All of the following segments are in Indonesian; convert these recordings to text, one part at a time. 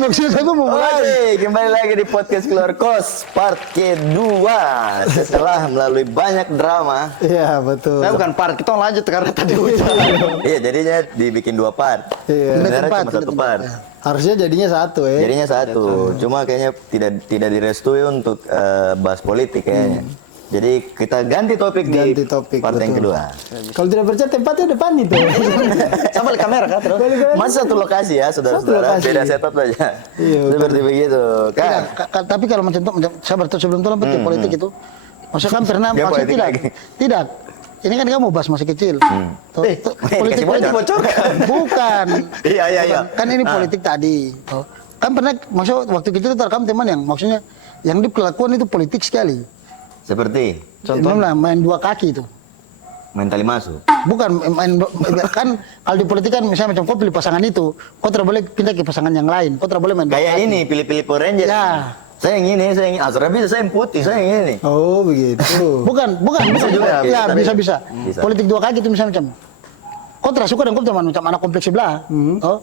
maksudnya saya tuh mau mulai. Oke, kembali lagi di podcast Keluar Kos part kedua setelah melalui banyak drama. Iya betul. Saya bukan part, kita lanjut karena tadi hujan. Iya, jadinya dibikin 2 part. Iya. Sebenarnya Tempat, cuma 1 part. Harusnya jadinya satu ya. Jadinya 1. Cuma kayaknya tidak direstui untuk bahas politik kayaknya. Jadi kita ganti topik Ganti di topik, part yang betul. kedua. Kalau tidak percaya tempatnya depan itu. Sama balik kamera kan terus. Masih satu lokasi ya, saudara-saudara. lokasi. Beda setup saja. Iya, Seperti begitu. Tidak, Kan? tapi kalau macam itu, saya bertemu sebelum itu penting politik itu. Maksudnya kan pernah, Dia maksudnya politik tidak, lagi. tidak. Ini kan kamu bahas masih kecil. kasih bocor. Bukan. Iya. Kan ini politik tadi. Toh. Kan pernah, maksudnya waktu kecil itu terekam teman yang maksudnya yang dilakukan itu politik sekali. Seperti Contohnya main 2 kaki itu. main tali masuk. Bukan kan kalau di politik kan misalnya macam kau pilih pasangan itu, kau tidak boleh pindah ke pasangan yang lain, kau tidak boleh main 2 Kayak kaki. ini pilih-pilih Power Ranger. Ya. Saya yang ini, saya yang ini. Asal bisa saya yang putih, saya yang ini. Oh begitu. Bukan. Bisa juga, Ya bisa. bisa. Bisa. Politik 2 kaki itu misalnya macam. Kau tidak suka dengan kau teman macam anak kompleks sebelah. Oh.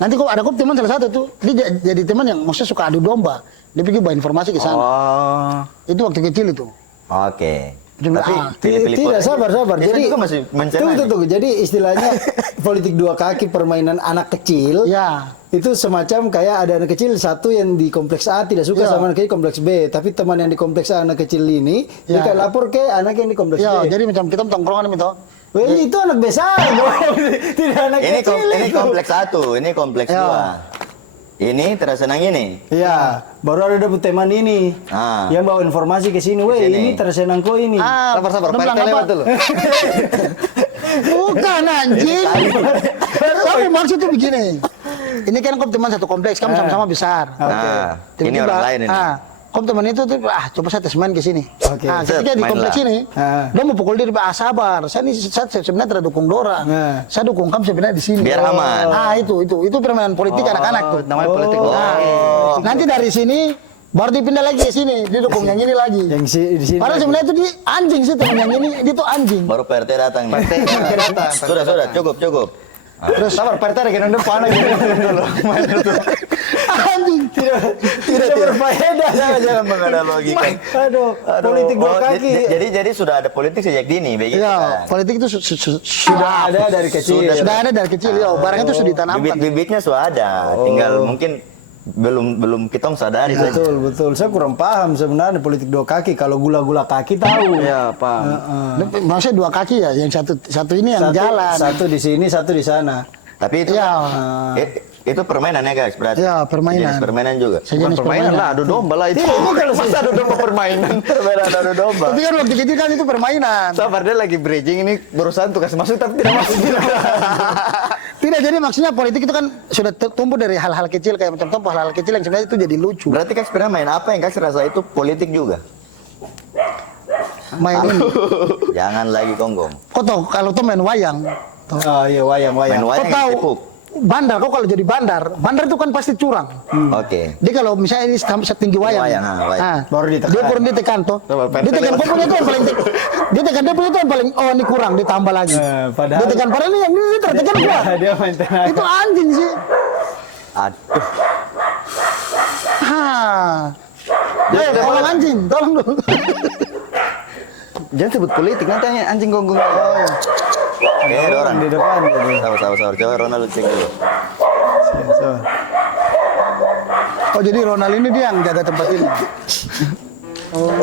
Nanti kau ada kau teman salah satu tuh, dia jadi teman yang maksudnya suka adu domba. Dia pergi bawa informasi ke sana. Oh. Itu waktu kecil itu. Oke. Cuma, Tapi pilih-pilih tidak, Power Ranger. sabar. Dia Jadi juga masih mencerna. tunggu. Jadi istilahnya politik 2 kaki permainan anak kecil. Ya. Itu semacam kayak ada anak kecil satu yang di kompleks A tidak suka sama anak kecil kompleks B, tapi teman yang di kompleks A anak kecil ini dia kayak lapor ke anak yang di kompleks B. Jadi macam kita tongkrongan itu. Wah, itu anak besar dong. Tidak anak Ini kecil. ini kompleks 1, ini kompleks 2. Ini terasa senang ini. Iya, baru ada dapet teman ini yang bawa informasi ke sini. Weh, ini terasa senang kok ini. Sabar, Pak RT lewat dulu. Bukan anjing. Tapi maksud tuh begini. Ini kan kau teman satu kompleks, kamu sama-sama besar. Nah, ini orang lain ini. Kau teman itu tuh, coba saya tes main ke sini. Ketika di main kompleks lah. ini, dia mau pukul diri, sabar. Saya sebenarnya tidak dukung Dora. Saya dukung kamu sebenarnya di sini. Biar aman. Itu permainan politik anak-anak tuh. Namanya politik. Nanti dari sini baru dipindah lagi ke sini, dia dukung yang ini lagi. Yang di sini. Padahal sebenarnya itu di anjing sih teman yang ini, dia tuh anjing. Baru PRT datang. Sudah, cukup. Terus Sabar, Pak RT lagi nang depan aja dulu. anjing Tidak berfaedah. Jangan menganalogikan. Aduh, politik 2 kaki. Jadi sudah ada politik sejak dini begitu. Iya, politik itu sudah ada dari kecil. Sudah ada dari kecil, ya. Barang itu sudah ditanamkan. Bibit-bibitnya sudah ada. Tinggal mungkin belum kita sadari saja. Betul. Saya kurang paham sebenarnya politik 2 kaki. Kalau gula-gula kaki tahu. Iya, paham. Maksudnya 2 kaki ya, yang satu ini yang jalan. Satu di sini, satu di sana. Tapi itu itu permainan ya guys, berarti. Ya, permainan. Jenis permainan juga. Bukan permainan lah, adu domba lah itu. Masa adu domba permainan? Permainan adu domba. Tapi kan waktu kecil kan itu permainan. Sabar, dia lagi bridging ini berusaha untuk kasih masuk tapi tidak masuk. Tidak, jadi maksudnya politik itu kan sudah tumbuh dari hal-hal kecil kayak macam hal-hal kecil yang sebenarnya itu jadi lucu. Berarti Kak pernah main apa yang Kak rasa itu politik juga? Main ini. Jangan lagi konggong. Kau tahu kalau tuh main wayang. Oh iya, wayang. Main wayang Kau tahu yang tepuk. bandar, kau kalau jadi bandar itu kan pasti curang. Oke. Dia kalau misalnya ini setinggi wayang, Wayang, Baru ditekan. dia baru ditekan tuh. Ditekan kau punya tuh yang paling, ditekan dia punya tuh yang paling, oh ini kurang, ditambah lagi. Padahal Ditekan padahal ini yang ini tertekan kuat. dia main tenaga. Itu anjing sih. Aduh. Tolong anjing, tolong dulu. Jangan sebut politik, nanti anjing gonggong. Oke, ada orang di depan. Sabar. Coba Ronald cek dulu. Oh jadi Ronald ini dia yang jaga tempat ini. Oh,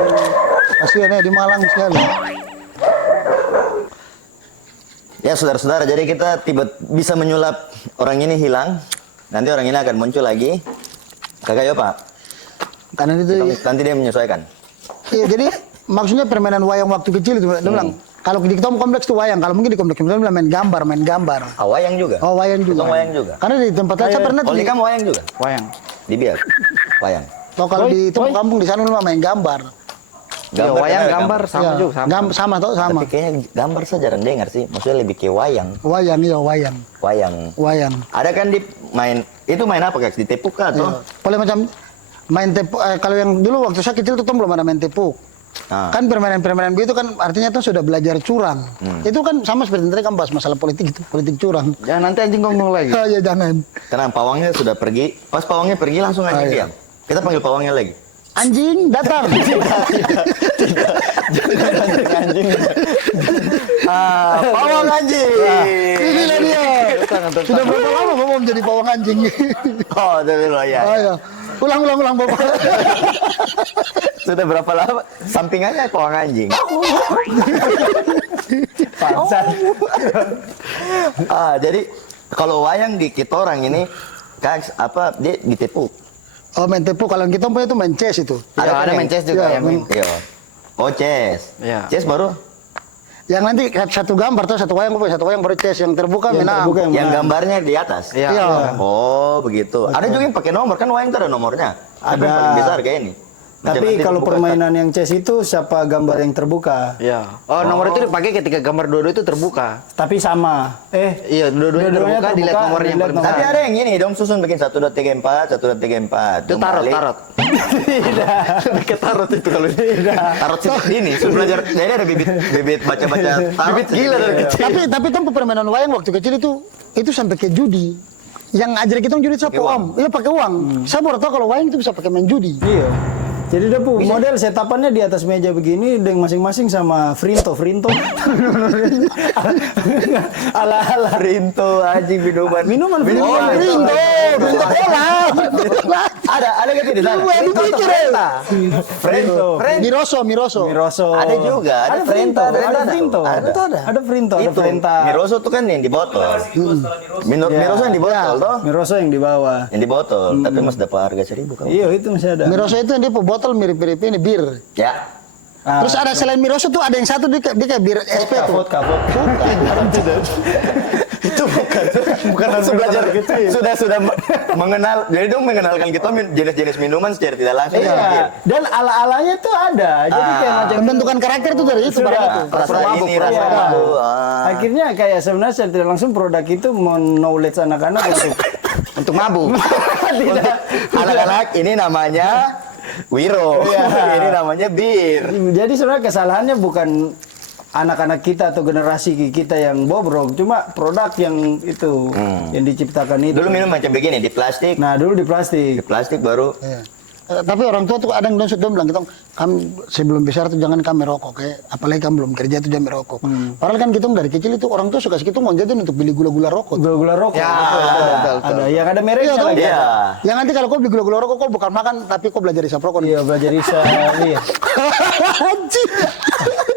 kasihan ya di Malang sekali. Ya saudara-saudara, jadi kita bisa menyulap orang ini hilang. Nanti orang ini akan muncul lagi. Kakak ya Pak? Karena itu Nanti dia menyesuaikan. iya, jadi maksudnya permainan wayang waktu kecil itu dia bilang kalau di kita kompleks itu wayang, kalau mungkin di kompleks itu main gambar. Wayang juga? Oh, wayang juga. Hitung wayang juga? Karena di tempat lain saya pernah Oh, di kamu wayang juga? Wayang. Di biak? Wayang? kalau di tempat kampung di sana memang main gambar. Ya, wayang kenal gambar sama Iya, juga sama. sama toh sama. Tapi kayaknya gambar saya jarang dengar sih. Maksudnya lebih ke wayang. Wayang iya wayang. Wayang. Ada kan di itu main apa guys? Ditepuk kah atau? Iya. Boleh macam main tepuk, kalau yang dulu waktu saya kecil itu belum ada main tepuk. Kan permainan-permainan begitu kan artinya tuh sudah belajar curang. Itu kan sama seperti tadi kan bahas masalah politik itu, politik curang. Jangan nanti anjing ngomong lagi. Oh ya jangan. Tenang, pawangnya sudah pergi. Pas pawangnya pergi langsung anjing iya. diam. Kita panggil pawangnya lagi. Anjing datang. Anjing. Pawang anjing. Inilah dia. Sudah berapa lama Bapak menjadi pawang anjing? Oh, tapi lo ya. Oh ya. Ulang Bapak. Sudah berapa lama? Sampingannya pawang anjing. Jadi kalau wayang di kita orang ini, Kak, apa dia ditipu? Oh main tepu kalau kita punya itu main chess itu. Ada main chess juga ya, yang main. Iya. Oh, chess. Iya. Chess baru Yang nanti satu gambar tuh satu wayang baru chess yang terbuka menang. yang gambarnya di atas. Iya. Oh, begitu. Ada juga yang pakai nomor kan wayang tuh ada nomornya. Ada yang paling besar kayak ini. Macam Tapi nanti kalau dibuka permainan yang chess itu siapa gambar yang terbuka? Iya. Oh, nomor itu dipakai ketika gambar dua-dua itu terbuka. Tapi sama. Iya, dua-duanya terbuka, dilihat nomornya yang paling besar. Tapi ada yang ini dong susun bikin 1 2 3 4 1 2 3 4. Itu tarot. Tidak. Pakai tarot itu kalau Tarot seperti ini. Suruh belajar. Jadi ada bibit baca-baca tarot. Bibit gila dari kecil. Tapi tempo permainan wayang waktu kecil itu sampai ke judi. Yang ngajar kita judi siapa Om? Iya pakai uang. Saya baru tahu kalau wayang itu bisa pakai main judi. Iya. Jadi dia model setapannya di atas meja begini dengan masing-masing sama Frinto. Ala-ala Rinto anjing minuman. minuman Frinto bola. Ada gitu di sana. Frinto. Miroso. Ada juga, ada Frenta, Ada Frinto. Ada Frinto, ada Itu Frenta. Miroso tuh kan yang di botol. Miroso yang di botol toh? Miroso yang di bawah. Yang di botol, tapi masih dapat harga 1.000 kamu. Iya, itu masih ada. Miroso itu yang dia botol mirip-mirip ini bir. Ya. Terus ada selain Miroso tuh ada yang satu dia kayak bir SP tuh. Vodka. Itu bukan langsung belajar gitu ya. Sudah mengenal. Jadi dong mengenalkan kita jenis-jenis minuman secara tidak langsung. Iya. Dan ala-alanya tuh ada. Jadi kayak macam Pembentukan karakter tuh dari itu barang itu. Rasa ini, rasa Iya. itu. Akhirnya kayak sebenarnya secara tidak langsung produk itu knowledge anak-anak Untuk mabuk. tidak. Anak-anak ini namanya Wiro. Ini namanya bir. Jadi sebenarnya kesalahannya bukan anak-anak kita atau generasi kita yang bobrok, cuma produk yang itu yang diciptakan itu. Dulu minum macam begini di plastik. Nah, dulu di Di plastik. plastik baru. Iya. Tapi orang tua tuh ada yang sudah bilang kita kami sebelum besar tuh jangan kami rokok kayak apalagi kami belum kerja tuh jangan merokok. Padahal kan kita dari kecil itu orang tua suka segitu mau jadi untuk beli gula-gula rokok. Gula-gula rokok. Ya, Ada. Yang ada mereknya Iya, lagi. Iya. Yang nanti kalau kau beli gula-gula rokok kau bukan makan tapi kau belajar isap rokok. Iya, belajar Isa. Iya. Anjing.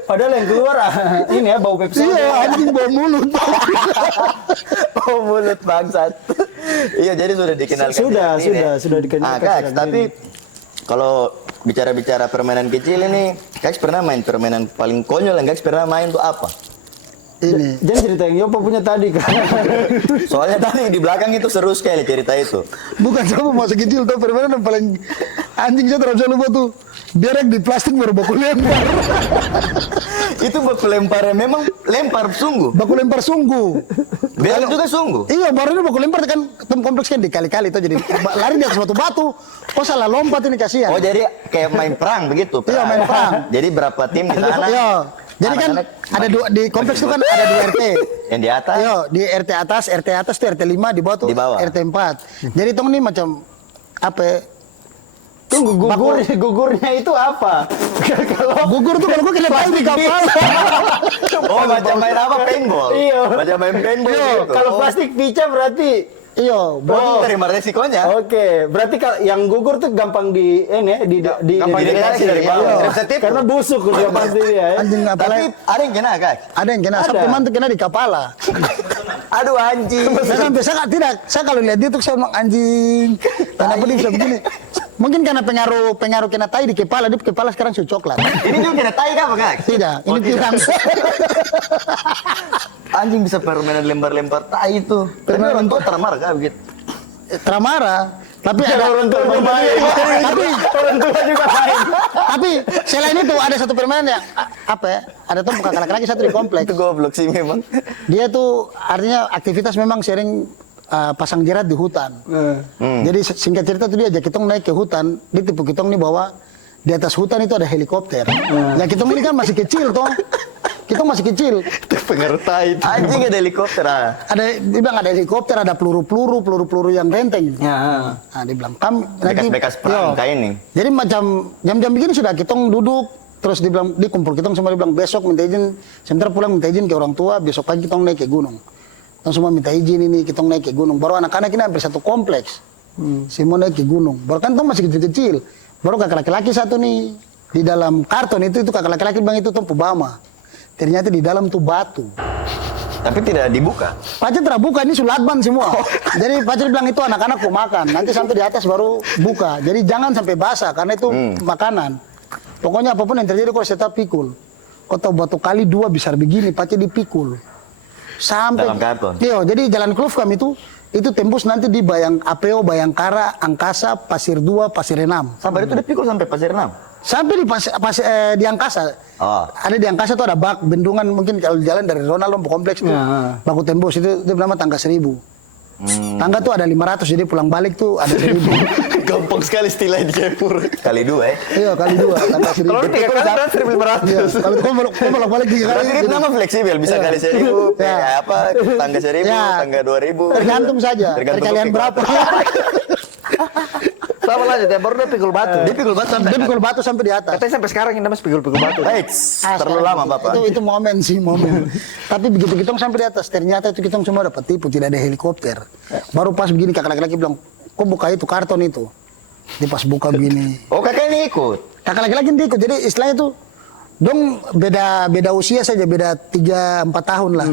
Padahal yang keluar ini ya bau Pepsi. Iya, anjing bau mulut. Oh mulut bangsat. Iya jadi sudah dikenalkan. Sudah dikenalkan. Kak, sejak tapi dini. kalau bicara-bicara permainan kecil ini, Kak pernah main permainan paling konyol yang Kak pernah main tuh apa? Ini. Jangan cerita yang Yopo punya tadi kan. Soalnya tadi di belakang itu seru sekali cerita itu. Bukan sama masa kecil tuh permainan yang paling anjing saya terus lupa tuh. Biar yang di plastik baru baku lempar. Itu baku lemparnya memang lempar sungguh. Baku lempar sungguh. Biar juga sungguh. Iya, baru ini baku lempar kan tem kompleks kan dikali-kali itu jadi lari di atas batu-batu. Kok salah lompat ini kasihan. Oh jadi kayak main perang begitu? Iya, main perang. Jadi berapa tim di sana? Iya. Jadi kan Anak-anak ada dua di kompleks itu kan ada 2 RT. Yang di atas? Iya, di RT atas tuh RT 5 di bawah tuh Di bawah. RT 4. Jadi tong nih macam apa ya? Tunggu gugurnya itu apa? Kalau Gugur tuh kalau gua kena balik di kapal. Oh macam main apa? Paintball? Iya. Macam main paintball Iya, gitu. kalau plastik pica berarti Iya, Berarti terima resikonya. Oke, berarti kalau yang gugur tuh gampang di ini di gampang dideteksi dari bawah. Iya. Bisa tipu. Karena busuk dia pasti dia ya. anjing Tapi apalagi ada yang kena Kak? ada yang kena, Ada. satu teman tuh kena di kepala. Aduh anjing. Saya kalau lihat dia tuh saya bilang anjing. Kenapa dia bisa begini? Mungkin karena pengaruh kena tai di kepala, dia kepala sekarang sudah coklat. Ini juga kena tai apa Kak? Tidak, ini tidak. Anjing bisa permainan lempar-lempar tai itu. Tapi orang tua termarah Kak begitu. Termarah, tapi ada Orang tua main. tapi Orang tua juga main. tapi selain itu ada satu permainan yang apa ya? Ada tuh kakak laki-laki satu di kompleks. Itu goblok sih memang. Dia tuh artinya aktivitas memang sering pasang jerat di hutan. Jadi singkat cerita tuh dia ajak kitong naik ke hutan, dia tipu kitong nih bahwa di atas hutan itu ada helikopter. Ya kita ini kan masih kecil toh. Kita masih kecil. Pengertai itu. Anjing ada helikopter ah. Dia bilang ada helikopter, ada peluru-peluru yang renteng. Ya. Nah, dia bilang Bekas-bekas perang kayak ini. Jadi macam jam-jam begini sudah kita duduk, terus dibilang dikumpul kita semua, dibilang besok minta izin, sebentar pulang minta izin ke orang tua, besok pagi kita naik ke gunung. Kita semua minta izin ini, kita naik ke gunung. Baru anak-anak ini hampir satu kompleks. Semua naik ke gunung. Baru kan kita masih kecil-kecil. Baru kakak laki-laki satu nih di dalam karton itu kakak laki-laki bilang itu tempu bama. Ternyata di dalam tuh batu. Tapi tidak dibuka. Pacar terbuka, ini sulatban semua. Jadi pacar bilang itu anak-anak mau makan. Nanti sampai di atas baru buka. Jadi jangan sampai basah karena itu makanan. Pokoknya apapun yang terjadi kau tetap pikul. Kau tahu batu kali 2 besar begini, pacar dipikul. Sampai Dalam karton. Iya, jadi jalan Klufkam itu tembus nanti di APO, Bayangkara, Angkasa, Pasir 2, Pasir 6. Sabar itu dipikul sampai Pasir 6. Sampai di Angkasa. Oh. Ada di Angkasa tuh ada bak bendungan, mungkin kalau jalan dari Ronaldo kompleks itu baku tembus itu nama tangga 1000. Tangga tuh ada 500, jadi pulang balik tuh ada 1000. Gampang sekali istilah di Jayapura. Kali 2 ya. Iya, kali 2, tangga 1000. Kalau 3 kali berarti 1.500. Iya, kalau kau bolak balik 3 kali. Berarti nama fleksibel, bisa kali 1000, kayak apa, tangga 1000, tangga 2000. Tergantung saja, Tergantung kalian pikul. berapa. Sama lanjut ya, baru dia pikul batu. Dia pikul batu sampai. Dia pikul batu sampai di atas. Katanya sampai sekarang ini mas pikul batu. Baik, terlalu lama Bapak. Itu momen sih, momen. Tapi begitu kita sampai di atas, ternyata itu kita semua dapat tipu, tidak ada helikopter. Baru pas begini kakak laki-laki bilang, kok buka itu karton itu. Dia pas buka begini. Oh kakak ini ikut. Kakak laki-laki ini ikut, jadi istilahnya itu dong beda usia saja, beda 3-4 tahun lah.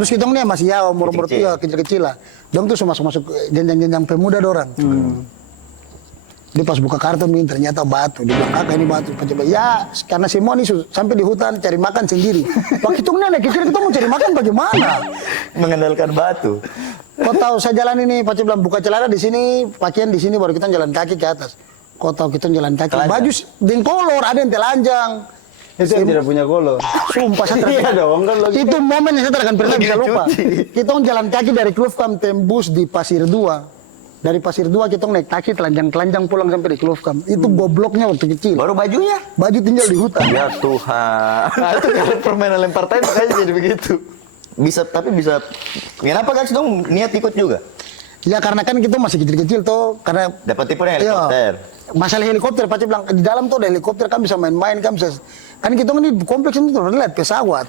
Terus kita ini masih ya umur-umur kecil-kecil lah. Dong tuh masuk jenjang-jenjang pemuda dorang. Dia pas buka karton ini ternyata batu. Dia bilang, kakak ini batu. Coba ya, karena semua nih sampai di hutan cari makan sendiri. Waktu itu anak kecil kita mau cari makan bagaimana? Mengandalkan batu. Kau tahu saya jalan ini, Pacar bilang buka celana di sini, pakaian di sini, baru kita jalan kaki ke atas. Kau tahu kita jalan kaki, Telanjang. baju kolor, ada yang telanjang. Itu yang tidak punya kolor. Sumpah saya Iya dong, kan logika. itu momen yang saya tidak akan pernah bisa lupa. Kita jalan kaki dari Klufkam tembus di Pasir 2. Dari Pasir 2 kita naik taksi telanjang-telanjang pulang sampai di Klufkam. Itu gobloknya waktu kecil. Baru bajunya. Baju tinggal di hutan. Ya Tuhan. Nah itu kalau permainan lempar tai makanya jadi begitu. Tapi bisa. Kenapa guys dong niat ikut juga? Ya karena kan kita masih kecil-kecil tuh, karena Dapat tipu helikopter. masalah helikopter, Pacar bilang di dalam tuh ada helikopter, kan bisa main-main, kan bisa. Kan kita ini kompleks itu lihat pesawat.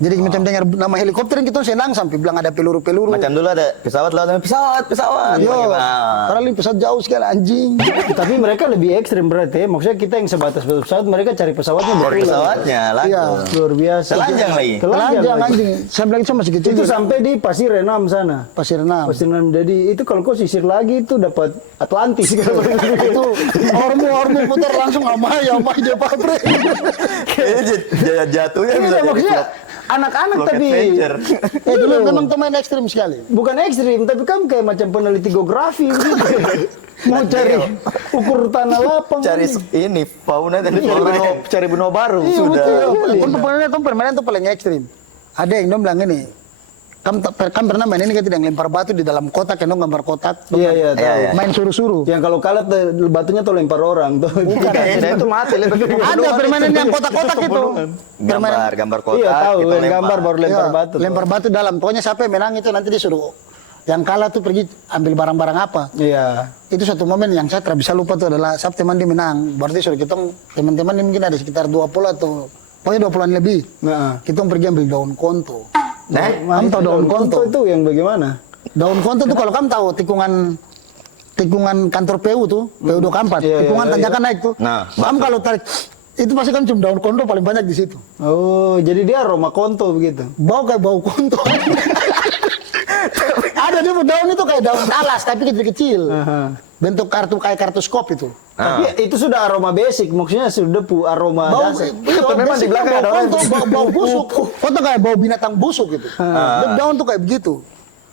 Jadi macam dengar nama helikopter kita senang sampai bilang ada peluru-peluru. Macam dulu ada pesawat lewat pesawat. Yo, Bagaimana? karena ini pesawat jauh sekali anjing. Tapi mereka lebih ekstrim berarti ya. Maksudnya kita yang sebatas pesawat, mereka cari pesawatnya Baru berulang. pesawatnya langsung. Iya. Luar biasa. Telanjang lagi. Telanjang lagi. anjing. Saya bilang itu masih kecil. Itu sampai di Pasir 6 sana. Pasir 6. Pasir 6. Jadi itu kalau kau sisir lagi itu dapat Atlantis. Itu ormu putar langsung amai dia pabrik. Kayaknya jatuhnya Iya, bisa jadi maksudnya vlog- anak-anak vlog tapi adventure. Dulu memang teman ekstrim sekali. bukan ekstrim, tapi kan kayak macam peneliti geografi gitu. Mau cari ukur tanah lapang. Cari kan. ini fauna dan flora. Cari benua baru. Iya, Sudah. betul. Permainan itu paling ekstrim. Ada yang dong bilang ini, kamu pernah main ini kan tidak lempar batu di dalam kotak, kan dong gambar kotak. Iya, iya, tahu. Iya. Main suruh-suruh. Yang kalau kalah batunya tuh lempar orang tuh. Bukan, tidak itu mati. Ada permainan yang kotak-kotak itu. Gambar kotak. Iya, tahu kita yang lempar. gambar baru lempar Iya, batu. lempar batu dalam. Pokoknya siapa yang menang itu nanti disuruh. Yang kalah tuh pergi ambil barang-barang apa. Iya. Itu satu momen yang saya tidak bisa lupa tuh adalah saat teman dia menang. Berarti suruh kita teman-teman ini mungkin ada sekitar 20 atau pokoknya 20-an lebih. Nah. Kita pergi ambil daun konto. Kamu tahu daun konto? itu yang bagaimana? Daun konto tuh kalau kamu tahu tikungan kantor PU tuh, PU 24, Iya, tikungan iya, tanjakan naik tuh. Nah, kamu kalau tarik itu pasti kan cuma daun konto paling banyak di situ. Oh, jadi dia aroma konto begitu. Bau kayak bau konto. Ada dia daun itu kayak daun talas tapi kecil-kecil. Aha. Bentuk kartu skop itu. Tapi itu sudah aroma basic, maksudnya sudah aroma Bau, dasar. iya, memang di basicnya belakang bau ada konto, bau busuk. Konto kayak bau binatang busuk gitu. Daun tuh kayak begitu.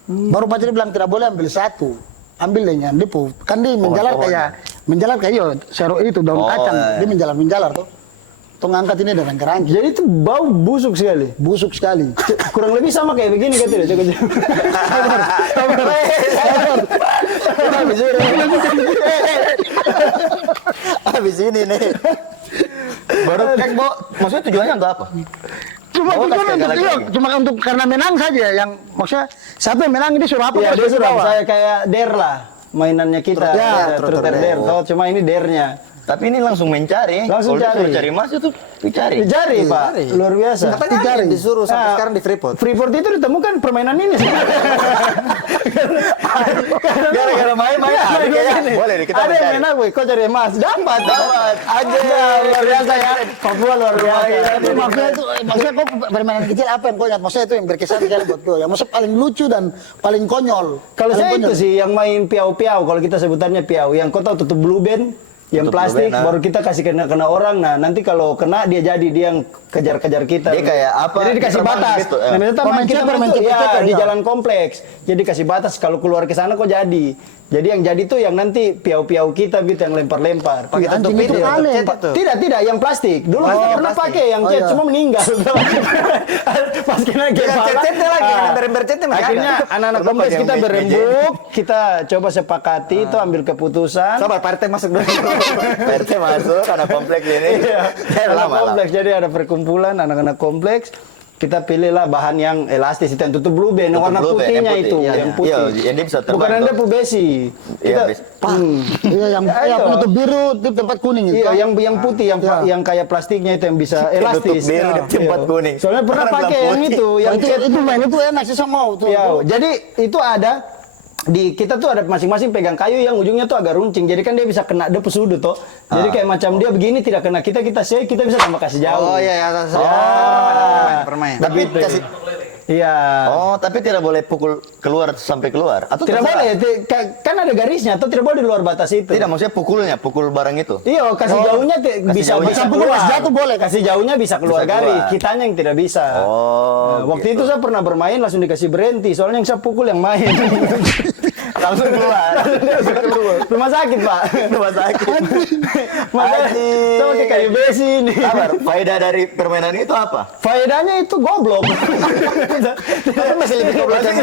Baru pacar bilang tidak boleh ambil satu. Ambil dengan depo. Kan dia menjalar kayak serok itu daun kacang. Dia menjalar tuh. Tuh ngangkat ini dengan keranjang. Jadi itu bau busuk sekali. Busuk sekali. Kurang lebih sama kayak begini kan tidak? Habis sini nih. Baru cek, Bo. Maksudnya tujuannya untuk apa? Cuma Oh, tujuan kasih untuk lagi. iya, cuma untuk karena menang saja yang maksudnya siapa yang menang ini suruh apa Iya, terus dia ke sudah bawah. saya kayak dare lah mainannya kita. Ya, Truth or dare. Oh, cuma ini dare-nya. Tapi ini langsung mencari. Langsung Kalau cari. disuruh cari emas itu dicari. Dicari, Pak. Luar biasa. Katanya ada yang disuruh sampai Ah, sekarang di Freeport. Freeport itu ditemukan permainan ini sih. Gara-gara main-main, ada kayaknya. Boleh nih, kita ada yang mencari. main aku, kok cari emas? Dapat. Aja. Luar biasa ya. Papua luar biasa. Tapi maksudnya kok permainan kecil apa yang kau ingat? Maksudnya itu yang berkesan sekali buat kau. Yang maksudnya paling lucu dan paling konyol. Kalau Paling saya itu konyol. sih yang main piau-piau, kalau kita sebutannya piau, yang kau tahu tutup blue band, yang Tutup plastik, blue band, baru kita kasih kena orang. Nah, nanti kalau kena dia jadi dia yang kejar-kejar kita. Dia kayak apa, Jadi dikasih terbang batas. gitu, ya. Nah, kita Pemain main kita ceper, main main tuh, ya, ceper-ceper, di ya. jalan kompleks. Jadi kasih batas kalau keluar ke sana kok jadi. Jadi yang jadi tuh yang nanti piau-piau kita gitu yang lempar-lempar. Pakai tutup itu kali. Tidak, yang plastik. Dulu kita pernah pakai yang Oh, cat iya. cuma meninggal. Pas kena kepala. cet-cetnya lagi, Ah, lembar-lembar-cetnya masih Akhirnya ada. anak-anak Perlu kompleks pakai kita yang berembuk, kita coba sepakati itu ambil keputusan. Sabar, Pak RT masuk dulu. PRT masuk, anak kompleks ini. Iya, Saya anak lama lah. kompleks. Jadi ada perkumpulan anak-anak kompleks. Kita pilihlah bahan yang elastis itu yang tutup blue band, yang Tutup warna blue band, putihnya yang putih. itu, Iya, yang iya. putih. Iya, yang dia bisa terbang Bukan anda tuh. pubesi. Iya, bis. Iya yang Ayo. penutup biru di tempat kuning itu. Iya, yang putih, yang kayak plastiknya itu yang bisa elastis. Tutup biru Iya. di tempat Iya. kuning. Soalnya pernah Warna pakai yang putih. itu, yang itu main itu enak sih sama mau tuh. Ya, jadi itu ada di kita tuh ada masing-masing pegang kayu yang ujungnya tuh agak runcing. Jadi kan dia bisa kena depu sudut toh. Jadi kayak macam dia begini tidak kena kita kita bisa tambah kasih jauh. Oh iya, permain. Tapi kasih. Iya. Oh, tapi tidak boleh pukul keluar sampai keluar. Atau Tidak terserah? boleh, kan ada garisnya atau tidak boleh di luar batas itu. Tidak, maksudnya pukul barang itu. Iya, kasih jauhnya bisa jauhnya. bisa Pukul keluar. pas jatuh boleh. Kasih jauhnya bisa keluar Bisa garis, keluar. kitanya yang tidak bisa. Oh, Nah, waktu gitu. itu saya pernah bermain langsung dikasih berhenti, soalnya yang saya pukul yang main. Langsung keluar. Rumah sakit, Pak. Rumah sakit. Makanya Anjing. saya pakai kayu besi ini. Sabar, faedah dari permainan itu apa? Faedahnya itu goblok. Tapi masih lebih goblok yang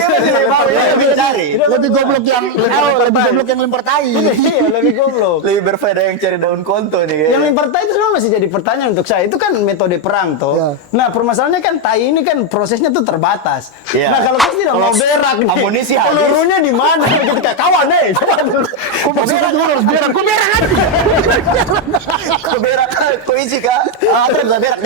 Lebih cari. Lebih goblok yang lebih goblok yang lempar tai. Iya, lebih goblok. Lebih berfaedah yang cari daun konto nih kayaknya. Yang lempar tai itu semua masih jadi pertanyaan untuk saya. Itu kan metode perang toh. Ya. Nah, permasalahannya kan tai ini kan prosesnya tuh terbatas. Ya. Nah, kalau kita tidak mau berak nih, amunisi habis. pelurunya di mana? Ketika kawan coba dulu. Kok maksudnya dulu harus berak? Kok berak kan? Kok berak, kok isi kak? Ah, terus bisa berak,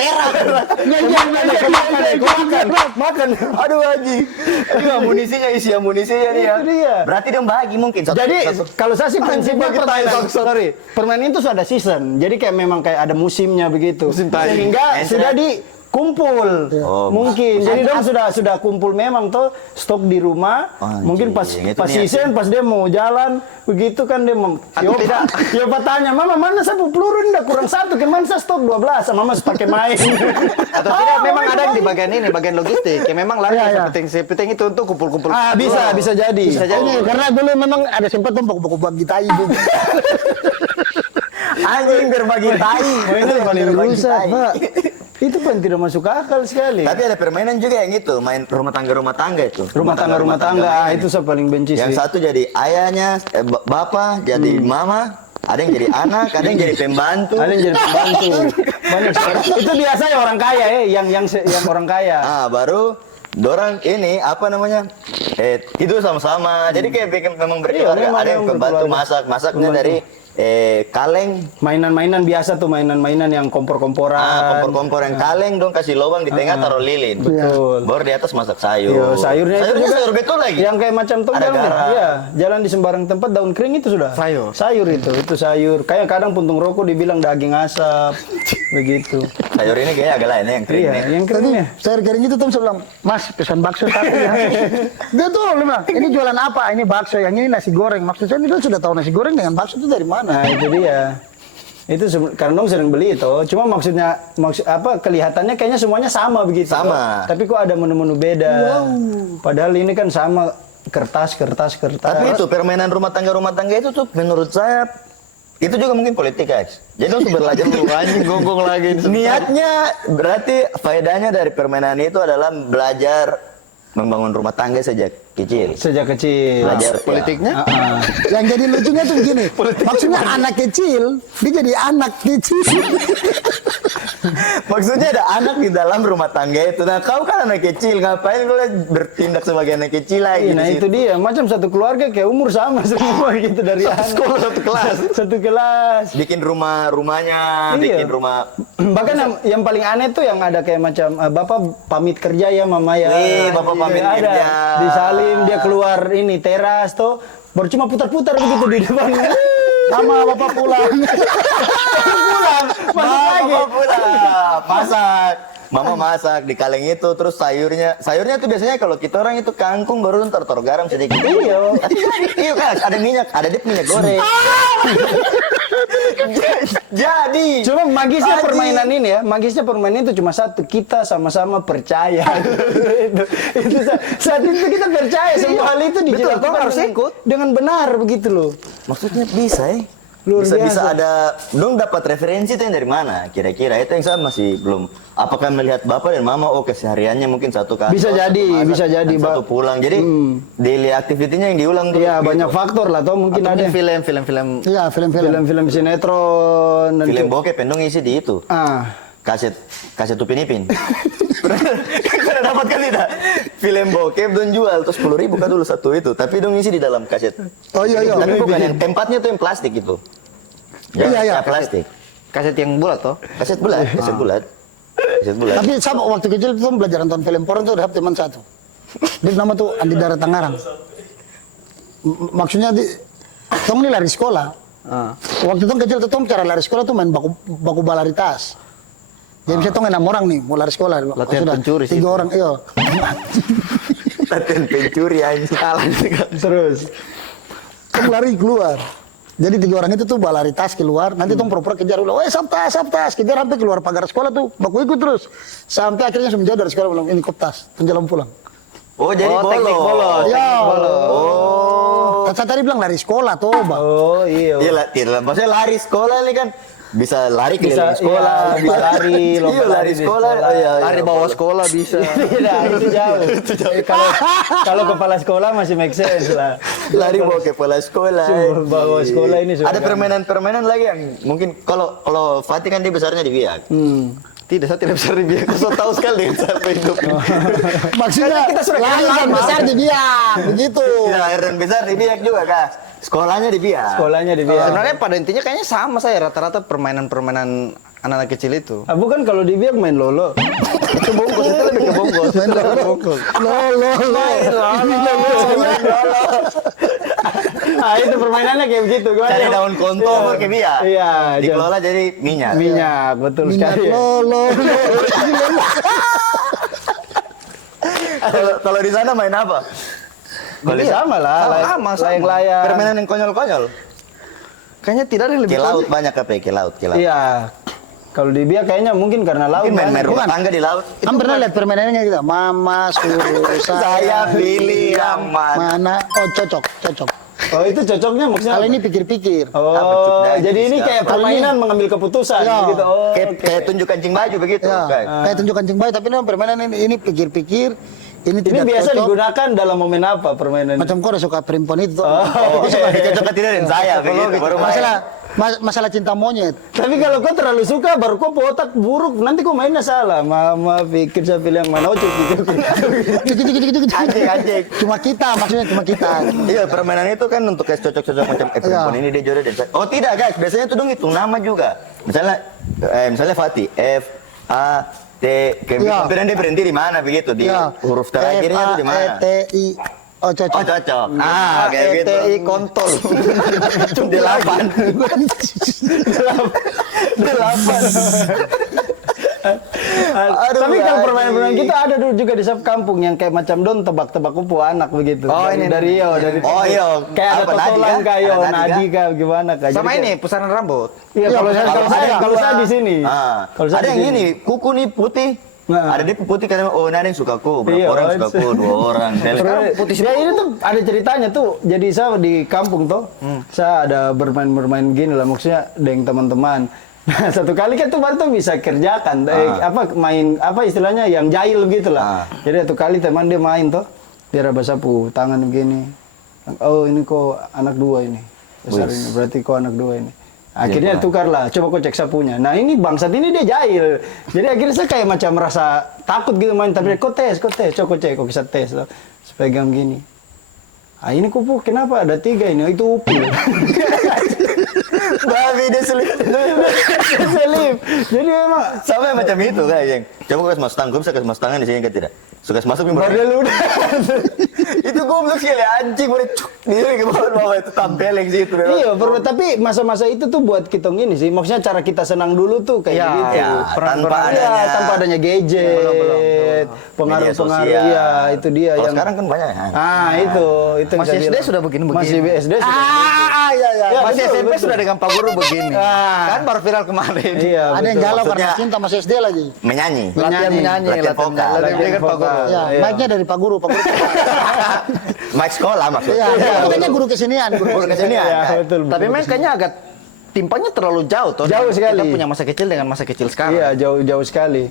Makan. Aduh anjing. Aduh amunisinya, isi amunisinya nih ya. Itu dia. Berarti dia bagi mungkin. Jadi kalau saya sih prinsipnya permainan itu sudah ada season. Jadi kayak memang kayak ada musimnya begitu. Sehingga sudah dikumpul. Oh, mungkin. Jadi dong sudah kumpul memang tuh stok di rumah. Anjing, Mungkin pas itu season pas dia mau jalan begitu kan dia Yopa tanya, "Mama, mana saya peluru ini udah kurang satu, kemana saya stok 12?" Mama pakai main. Atau tidak memang ada yang di bagian ini, bagian logistik. Ya memang lari sepenting itu untuk kumpul-kumpul. Ah, bisa jadi. Bisa jadi. Ini karena dulu memang ada sempat tuh buku-buku bagi tai juga. Anjing berbagi tai. Ini paling Berbagi rusak, tai. Pak. Itu kan tidak masuk akal sekali. Tapi ada permainan juga yang itu, main rumah tangga itu. Rumah tangga mainan. itu saya paling benci Yang sih. satu jadi ayahnya, bapak jadi mama, ada yang jadi anak, ada yang jadi pembantu. Ada yang jadi pembantu. Banyak sekali. Itu biasa ya orang kaya ya, yang orang kaya. Ah, baru dorang ini apa namanya? Tidur sama-sama. Jadi kayak bikin memang berkeluarga. memang Ada yang pembantu berkeluarga. masaknya dari kaleng. Mainan-mainan biasa tuh, mainan-mainan yang kompor-komporan. Kompor-kompor yang kaleng dong kasih lubang di tengah taruh lilin. Betul. Baru di atas masak sayur. Iya, sayurnya itu juga sayur betul lagi. Yang kayak macam tuh Ada jalan, garam. iya, jalan di sembarang tempat daun kering itu sudah. Sayur. Sayur itu sayur. Kayak kadang puntung rokok dibilang daging asap, begitu. Sayur ini kayaknya agak lain ya, yang kering Iya, nih. yang Tadi keringnya. saya kering itu tuh saya bilang, "Mas, pesan bakso satu ya." Dia tuh bilang, "Ini jualan apa? Ini bakso, yang ini nasi goreng." Maksud saya ini kan sudah tahu nasi goreng dengan bakso itu dari mana? Nah, itu dia. Itu karena dong sering beli itu. Cuma maksud apa kelihatannya kayaknya semuanya sama begitu. Sama. Tapi kok ada menu-menu beda. Padahal ini kan sama kertas. Tapi itu permainan rumah tangga itu tuh menurut saya itu juga mungkin politik guys. Jadi harus belajar dulu anjing gonggong lagi. Niatnya berarti faedahnya dari permainan itu adalah belajar membangun rumah tangga sejak kecil. Sejak kecil. Belajar Politiknya? Yang jadi lucunya tuh begini. Maksudnya anak kecil, dia jadi anak kecil. Maksudnya ada anak di dalam rumah tangga itu. Nah, kau kan anak kecil, ngapain kau bertindak sebagai anak kecil lagi? Nah di itu situ? dia, macam satu keluarga kayak umur sama semua gitu dari anak. Sekolah satu kelas. Satu kelas. Bikin rumahnya, Iya. bikin rumah. Bahkan yang paling aneh tuh yang ada kayak macam bapak pamit kerja ya mama ya. Wih, bapak pamit Ada. kerja. Disalin dia keluar ini teras tuh baru cuma putar-putar begitu di depan. Mama, bapak pulang. Pulang, masuk lagi. Mama pulang, masak. Mama masak di kaleng itu, terus sayurnya tuh biasanya kalau kita orang itu kangkung baru ntar taruh garam sedikit. Iya. Iya kan, ada minyak goreng. Jadi, Cuma magisnya Haji. permainan ini ya, magisnya permainan itu cuma satu, kita sama-sama percaya. itu saat itu kita percaya semua hal itu dijelaskan kau harus ikut. dengan benar begitu loh. maksudnya bisa ya? Luar Bisa biasa. ada, dong dapat referensi itu yang dari mana? Kira-kira itu yang saya masih belum. Apakah melihat bapak dan mama? Oh kesehariannya mungkin satu kali. Bisa jadi, bisa jadi, Satu Bang. pulang. Jadi daily activity-nya yang diulang terus. Iya gitu. banyak faktor lah, atau mungkin Atau ada mungkin film-film. Iya, film-film. film-film sinetron dan Film bokep pendong isi di itu. Kaset Upin Ipin. Pernah dapat kan tidak? Film bokep don jual terus 10.000 kan dulu satu itu, tapi dong isi di dalam kaset. Oh iya. Tapi bukan yang tempatnya tuh yang plastik itu. Iya. Plastik. Kaset yang bulat toh. Kaset bulat. Tapi sama waktu kecil itu belajar nonton film porno tuh ada teman satu. Dia nama tuh Andi Dara Tangerang. Maksudnya tong ini lari sekolah. Waktu tong kecil tuh tong cara lari sekolah tuh main baku balari tas. Jadi misalnya tong 6 orang nih mau lari sekolah. Latihan Sudah, pencuri sih 3 itu. orang, iya. Latihan pencuri anjing. terus. Tong lari keluar. Jadi 3 orang itu tuh balari tas keluar, nanti tong pura-pura kejar ulah, sabtas, kejar sampai keluar pagar sekolah tuh, baku ikut terus. Sampai akhirnya menjauh dari sekolah bilang, ini kop tas, tong jalan pulang. Oh jadi teknik bolos. Ya. Oh. Saya tadi bilang lari sekolah tuh, Bang. Oh iya. Iya lah, tidak. Maksudnya lari sekolah ini kan bisa lari keliling Bisa, sekolah, iya, bisa lari, lompat iya, lari lari di sekolah. sekolah. Oh, iya, Lari bawah sekolah bisa. Tidak, itu jauh. Kalau kepala sekolah masih make sense lah. Lari bawa kepala sekolah. Bawa sekolah ini sudah Ada permainan-permainan lagi yang mungkin kalau Fatih kan dia besarnya di Biak. Tidak, saya tidak bisa biar aku so tahu sekali dengan cara hidup. Maksudnya kita sudah lahir kenal dan lama. besar di Biak, begitu. Tidak lahir dan besar di Biak juga kak. Sekolahnya di Biak. Sekolahnya di Biak. Sebenarnya pada intinya kayaknya sama saya rata-rata permainan anak-anak kecil itu. Bukan kalau di Biak main lolo. Itu bongkos, itu lebih ke bongkos. Main bongkos. Itu permainannya kayak begitu. Gimana? Cari daun kontor ke Biak. Iya, Dikelola jadi minyak. minyak, betul sekali. Kalau di sana main apa? Kalau sama lah, Sama. layang-layang. Permainan yang konyol-konyol. Kayaknya tidak ada yang lebih Ke laut konyol. banyak apa ya? Ke laut. Iya. Kalau di Biak kayaknya mungkin karena laut. Mungkin main-main banyak. rumah tangga di laut. Kan pernah lihat permainannya gitu, Mama suruh Saya pilih yang mana. mana? Oh cocok. Oh itu cocoknya maksudnya. Kalau ini pikir-pikir. Oh, Apa, jadi ini siapa? kayak permainan mengambil keputusan Iya. gitu. Oh, Kayak tunjuk kancing baju begitu. Ya, Kak. kayak tunjuk kancing bayi, tapi ini permainan ini pikir-pikir. Ini ini tidak biasa cocok. digunakan dalam momen apa permainan? Macam kau udah suka perempuan itu. Oh, itu seperti cocok tidak dengan saya begitu. Baru main. Masalah cinta monyet. Tapi kalau kau terlalu suka, baru kau otak buruk, nanti kau mainnya salah. Mama pikir saya pilih yang mana? Oh, cukup. Anjing. Cuma kita, maksudnya cuma kita. Iya, permainan itu kan untuk kayak cocok-cocok macam perempuan ini dia jodoh dan saya. Oh tidak guys, biasanya itu dong hitung nama juga. Misalnya Fatih, F A T, kemudian dia berhenti di mana begitu di huruf terakhirnya itu di mana? T I Oh cocok. Oh cocok. Kayak gitu. TI kontol. Delapan. Tapi kalau permainan-permainan kita ada dulu juga di sub kampung yang kayak macam don tebak-tebak kupu anak begitu. Oh, dari ini. dari dari Oh, iya. kayak ada Apa, Nadi totolan kah? kayak Ada Nadi nadi kah gimana kah. Sama Jadi ini pusaran rambut. Iya, kalau saya di sini. Kalau saya Ada di yang sini. ini, kuku nih putih. Nah. Ada dia putih karena oh ada yang suka ku, berapa Iya, orang oh, suka ku, 2 orang. Putih ya ini tuh ada ceritanya tuh. Jadi saya di kampung tuh, saya ada bermain gini lah, maksudnya dengan teman-teman. Nah, satu kali kan tuh baru tuh bisa kerjakan, apa main apa istilahnya yang jahil gitu lah. Jadi satu kali teman dia main tuh, Tiara basapu tangan begini. Oh ini kok anak 2 ini. Besar ini berarti kok anak 2 ini. Akhirnya tukarlah, coba kau cek sapunya. Nah ini bangsat ini dia jahil. Jadi akhirnya saya kayak macam merasa takut gitu main. Tapi kok tes, coba kau cek, kau bisa tes. Sepegang gini. Ah ini kupu, kenapa ada 3 ini? Oh, itu upu. Babi dia selip. Jadi emang Sampai macam itu kayak yang. Coba kau kasih masuk tangan, kau bisa kasih masuk tangan di sini kan tidak? Suka masuk di model udah. Itu goblok sekali anjing boleh cuk dia ke bawah itu tampeleng sih itu memang. Iya, tapi masa-masa itu tuh buat kita ini sih. Maksudnya cara kita senang dulu tuh kayak gitu. Ya, tanpa adanya gadget, pengaruh-pengaruh. Iya, itu dia Kalau yang sekarang kan banyak. Ah, itu yang Masih saya SD bilang. sudah begini-begini. Masih SD sudah. iya. Ya, Masih betul, SMP betul. sudah dengan Pak Guru begini. Ah. Kan baru viral kemarin. Iya, Ada yang betul. galau karena Maksudnya- cinta masih SD lagi. Menyanyi. Latihan menyanyi, Latihan vokal. latihan dengan Pak Guru. Ya, Iya. mic-nya dari Pak Guru. Pak Guru. Mic sekolah maksudnya. Iya, makanya guru kesenian. Guru kesenian. Iya, kan? betul. Tapi memang kayaknya agak timpangnya terlalu jauh toh. Jauh sekali. Kita punya masa kecil dengan masa kecil sekarang. Iya, jauh sekali.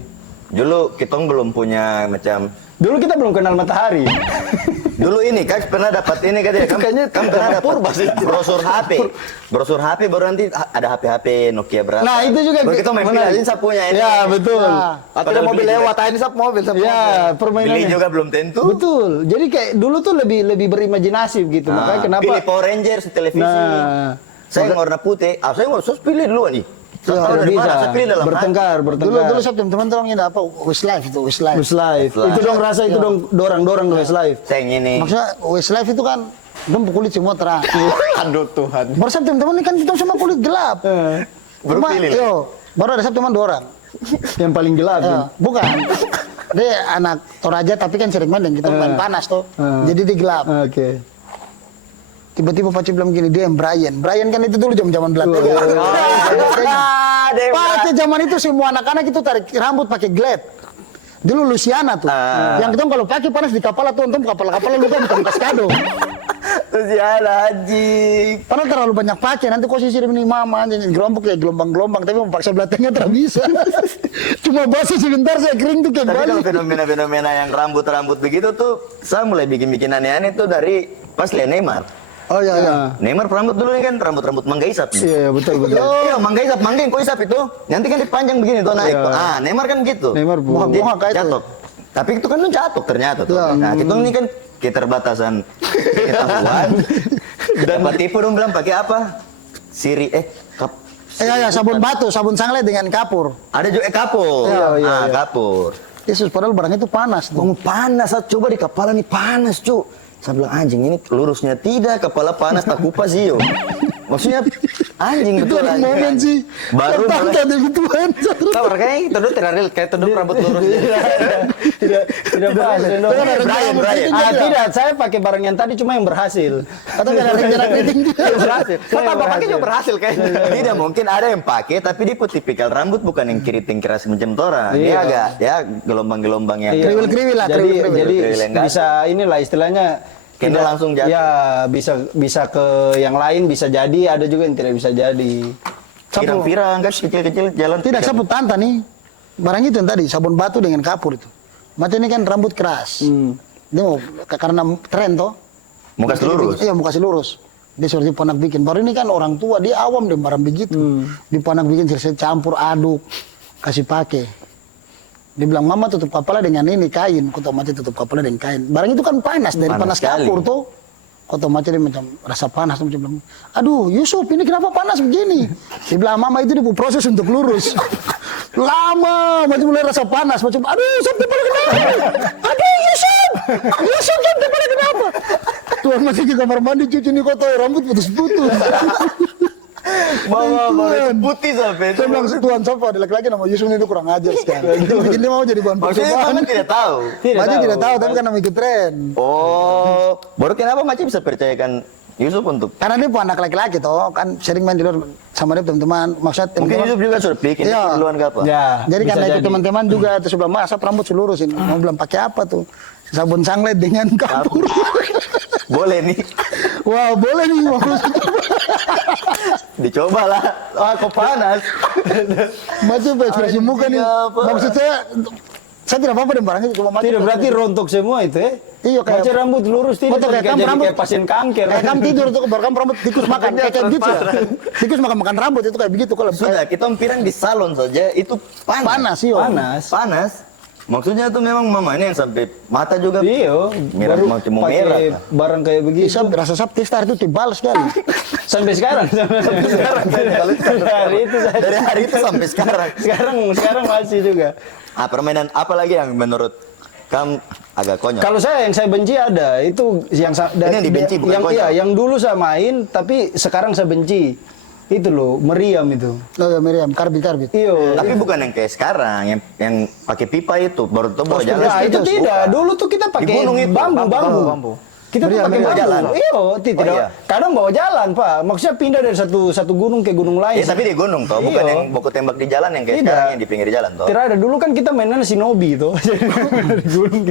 Dulu kita belum punya macam. Dulu kita belum kenal matahari. Dulu ini kan pernah dapat ini kan ya. Kan pernah dapat brosur HP baru nanti ada HP Nokia berapa. Nah, itu juga baru kita main menarik. pilih sapunya ini. Ya, betul. Atau ada mobil lewat, ini sap mobil, sap mobil. Ya, Beli permainannya. juga belum tentu. Betul. Jadi kayak dulu tuh lebih berimajinasi gitu. Makanya kenapa? Pilih Power Rangers televisi. Nah. Saya yang warna putih. Saya nggak usah pilih duluan nih. Saya tahu dari mana. Saya pilih dalam hati. bertengkar. Dulu Sabtu teman-teman orang ini apa? Westlife itu, Westlife. Westlife. Itu dong rasa itu dong dorang Westlife. Saya yang ini. Maksudnya Westlife itu kan dong kulit semua terang. Aduh Tuhan. Baru Sabtu teman-teman ini kan kita sama kulit gelap. Baru Cuma, pilih. yo, baru ada Sabtu teman 2 orang. Yang paling gelap. Ya, ya. bukan. Dia anak Toraja tapi kan sering main dan kita main panas tuh. Jadi dia gelap. Oke. Tiba-tiba Paci bilang gini, dia yang Brian. Brian kan itu dulu zaman belakang. Pakai zaman itu semua anak-anak itu tarik rambut pakai glad. Dulu Luciana tuh. Yang kita kalau pakai panas di kepala tuh, untung kepala luka bukan bekas kado. Terus ya anjing. Padahal terlalu banyak pakai, nanti kok sisir ini mama, anjing gelombang kayak gelombang-gelombang, tapi mau paksa belakangnya tidak bisa. Cuma basah sebentar saya kering tuh kayak Tapi kalau balik. fenomena-fenomena yang rambut-rambut begitu tuh, saya mulai bikin aneh-aneh tuh dari pas lihat Neymar. Oh iya, iya. Neymar rambut dulu ini kan rambut Mangga Isap. Iya, betul. Iya, Mangga Isap, Mangga yang kok Isap itu. Nanti kan dipanjang begini tuh naik. Iya. Ah, Neymar kan gitu. Neymar buah. Dia Buah kayak itu. catok. Tapi itu kan catok ternyata tuh. Nah, kita ini kan keterbatasan pengetahuan. Dapat tipu dong bilang pakai apa? Ya, sabun batu, sabun sangle dengan kapur. Ada juga kapur. Iya. Kapur. Yesus, padahal barang itu panas tuh. Oh, panas, coba di kepala nih panas, cu. Saya bilang anjing ini lurusnya tidak, kepala panas tak kupas sih yo. Maksudnya anjing Itu betul ada anjing. momen sih. Baru Tante mulai- ada gituan. Tahu kayaknya itu dulu tidak real, kayak itu dulu rambut lurus. Tidak berhasil. Brian. Tidak, saya pakai barang yang tadi cuma yang berhasil. Atau ada rencana keriting juga. Berhasil. Saya tambah pakai juga berhasil kayaknya. Tidak mungkin ada yang pakai tapi dia tipikal rambut bukan yang keriting keras macam tora. Dia Iya. agak ya gelombang-gelombang yang Kriwil-kriwil lah, Jadi kriwil-kriwil. Kriwil yang bisa inilah istilahnya Kita langsung jatuh. Ya, bisa ke yang lain bisa jadi, ada juga yang tidak bisa jadi. pirang-pirang kan kecil-kecil jalan. Tidak, sabun tanta nih. Barang itu yang tadi, sabun batu dengan kapur itu. Macam ini kan rambut keras. Dia mau, karena tren toh. Muka lurus. Iya, muka lurus. Dia seperti panak bikin. Baru ini kan orang tua, dia awam deh barang begitu. Di panak bikin selesai campur, aduk, kasih pakai. Dia bilang, mama tutup kepala dengan ini kain. Kau tahu macam tutup kepala dengan kain. Barang itu kan panas, dari panas sekali. kapur tuh. Kau tahu macam dia macam rasa panas. Macam bilang, aduh Yusuf ini kenapa panas begini? Dia bilang, mama itu dia proses untuk lurus. Lama, macam mulai rasa panas. Macam, aduh Yusuf kepala kenapa? Aduh Yusuf! Yusuf kepala kenapa? Tuhan masih ke kamar mandi cuci nih kau tahu rambut putus-putus. Bawa putih sampai. Saya bilang, Tuhan siapa? Ada laki-laki nama Yusuf ini kurang ajar sekarang. Dia bikin dia mau jadi bahan Maksudnya percobaan. mama tidak tahu. Macam tidak tahu, tapi karena ikut tren. Oh, baru kenapa Maci bisa percayakan Yusuf untuk? Karena dia anak laki-laki toh, kan sering main di luar sama dia teman-teman. Maksudnya Mungkin teman-teman. Yusuf juga sudah bikin Iya. duluan ke apa? Ya, Jadi bisa karena itu jadi. teman-teman juga terus bilang, masa rambut seluruh sini. Mau bilang pakai apa tuh? Sabun sanglet dengan kapur. Boleh nih. Wah, boleh nih. Dicoba lah. Kok panas. Macam ekspresi muka nih. Apa? Maksud saya Saya tidak apa-apa dengan barang itu, cuma mati. Tidak berarti rontok semua itu ya? Iya, kayak- macam rambut lurus tidak Betul, kayak jadi kamu rambut. kayak pasien kanker. Kayak kamu tidur tuh, baru kamu rambut tikus makan, kayak gitu ya. Tikus makan rambut itu kayak begitu kalau Sudah, kita pirang di salon saja itu panas. panas sih. Panas. Maksudnya tuh memang mama ini yang sampai mata juga. Iya, Merah baru macam mau pakai merah. barang kayak begitu. Bisa rasa Saptistar itu tebal sekali. Sampai sekarang. Dari hari itu sampai sekarang. Sekarang masih juga. Permainan apa lagi yang menurut kamu agak konyol? Kalau saya yang saya benci ada itu Ini yang dibenci, bukan yang konyol. iya, yang dulu saya main tapi sekarang saya benci. Itu loh, meriam itu. Oh ya Miriam, karbit. Iya. Tapi bukan yang kayak sekarang, yang pakai pipa itu baru tuh bawa jalan. Nah, itu tidak. Dulu tuh kita pakai gunung itu, bambu. Kita tuh Meriam, pakai meriam. bawa jalan. Iya, tidak. Oh, iya. Kadang bawa jalan, Pak. Maksudnya pindah dari satu gunung ke gunung lain. Ya tapi di gunung toh, bukan Iya. yang baku tembak di jalan yang kayak Tidak. sekarang yang di pinggir jalan toh. Tidak ada. Dulu kan kita mainan shinobi itu. Di gunung.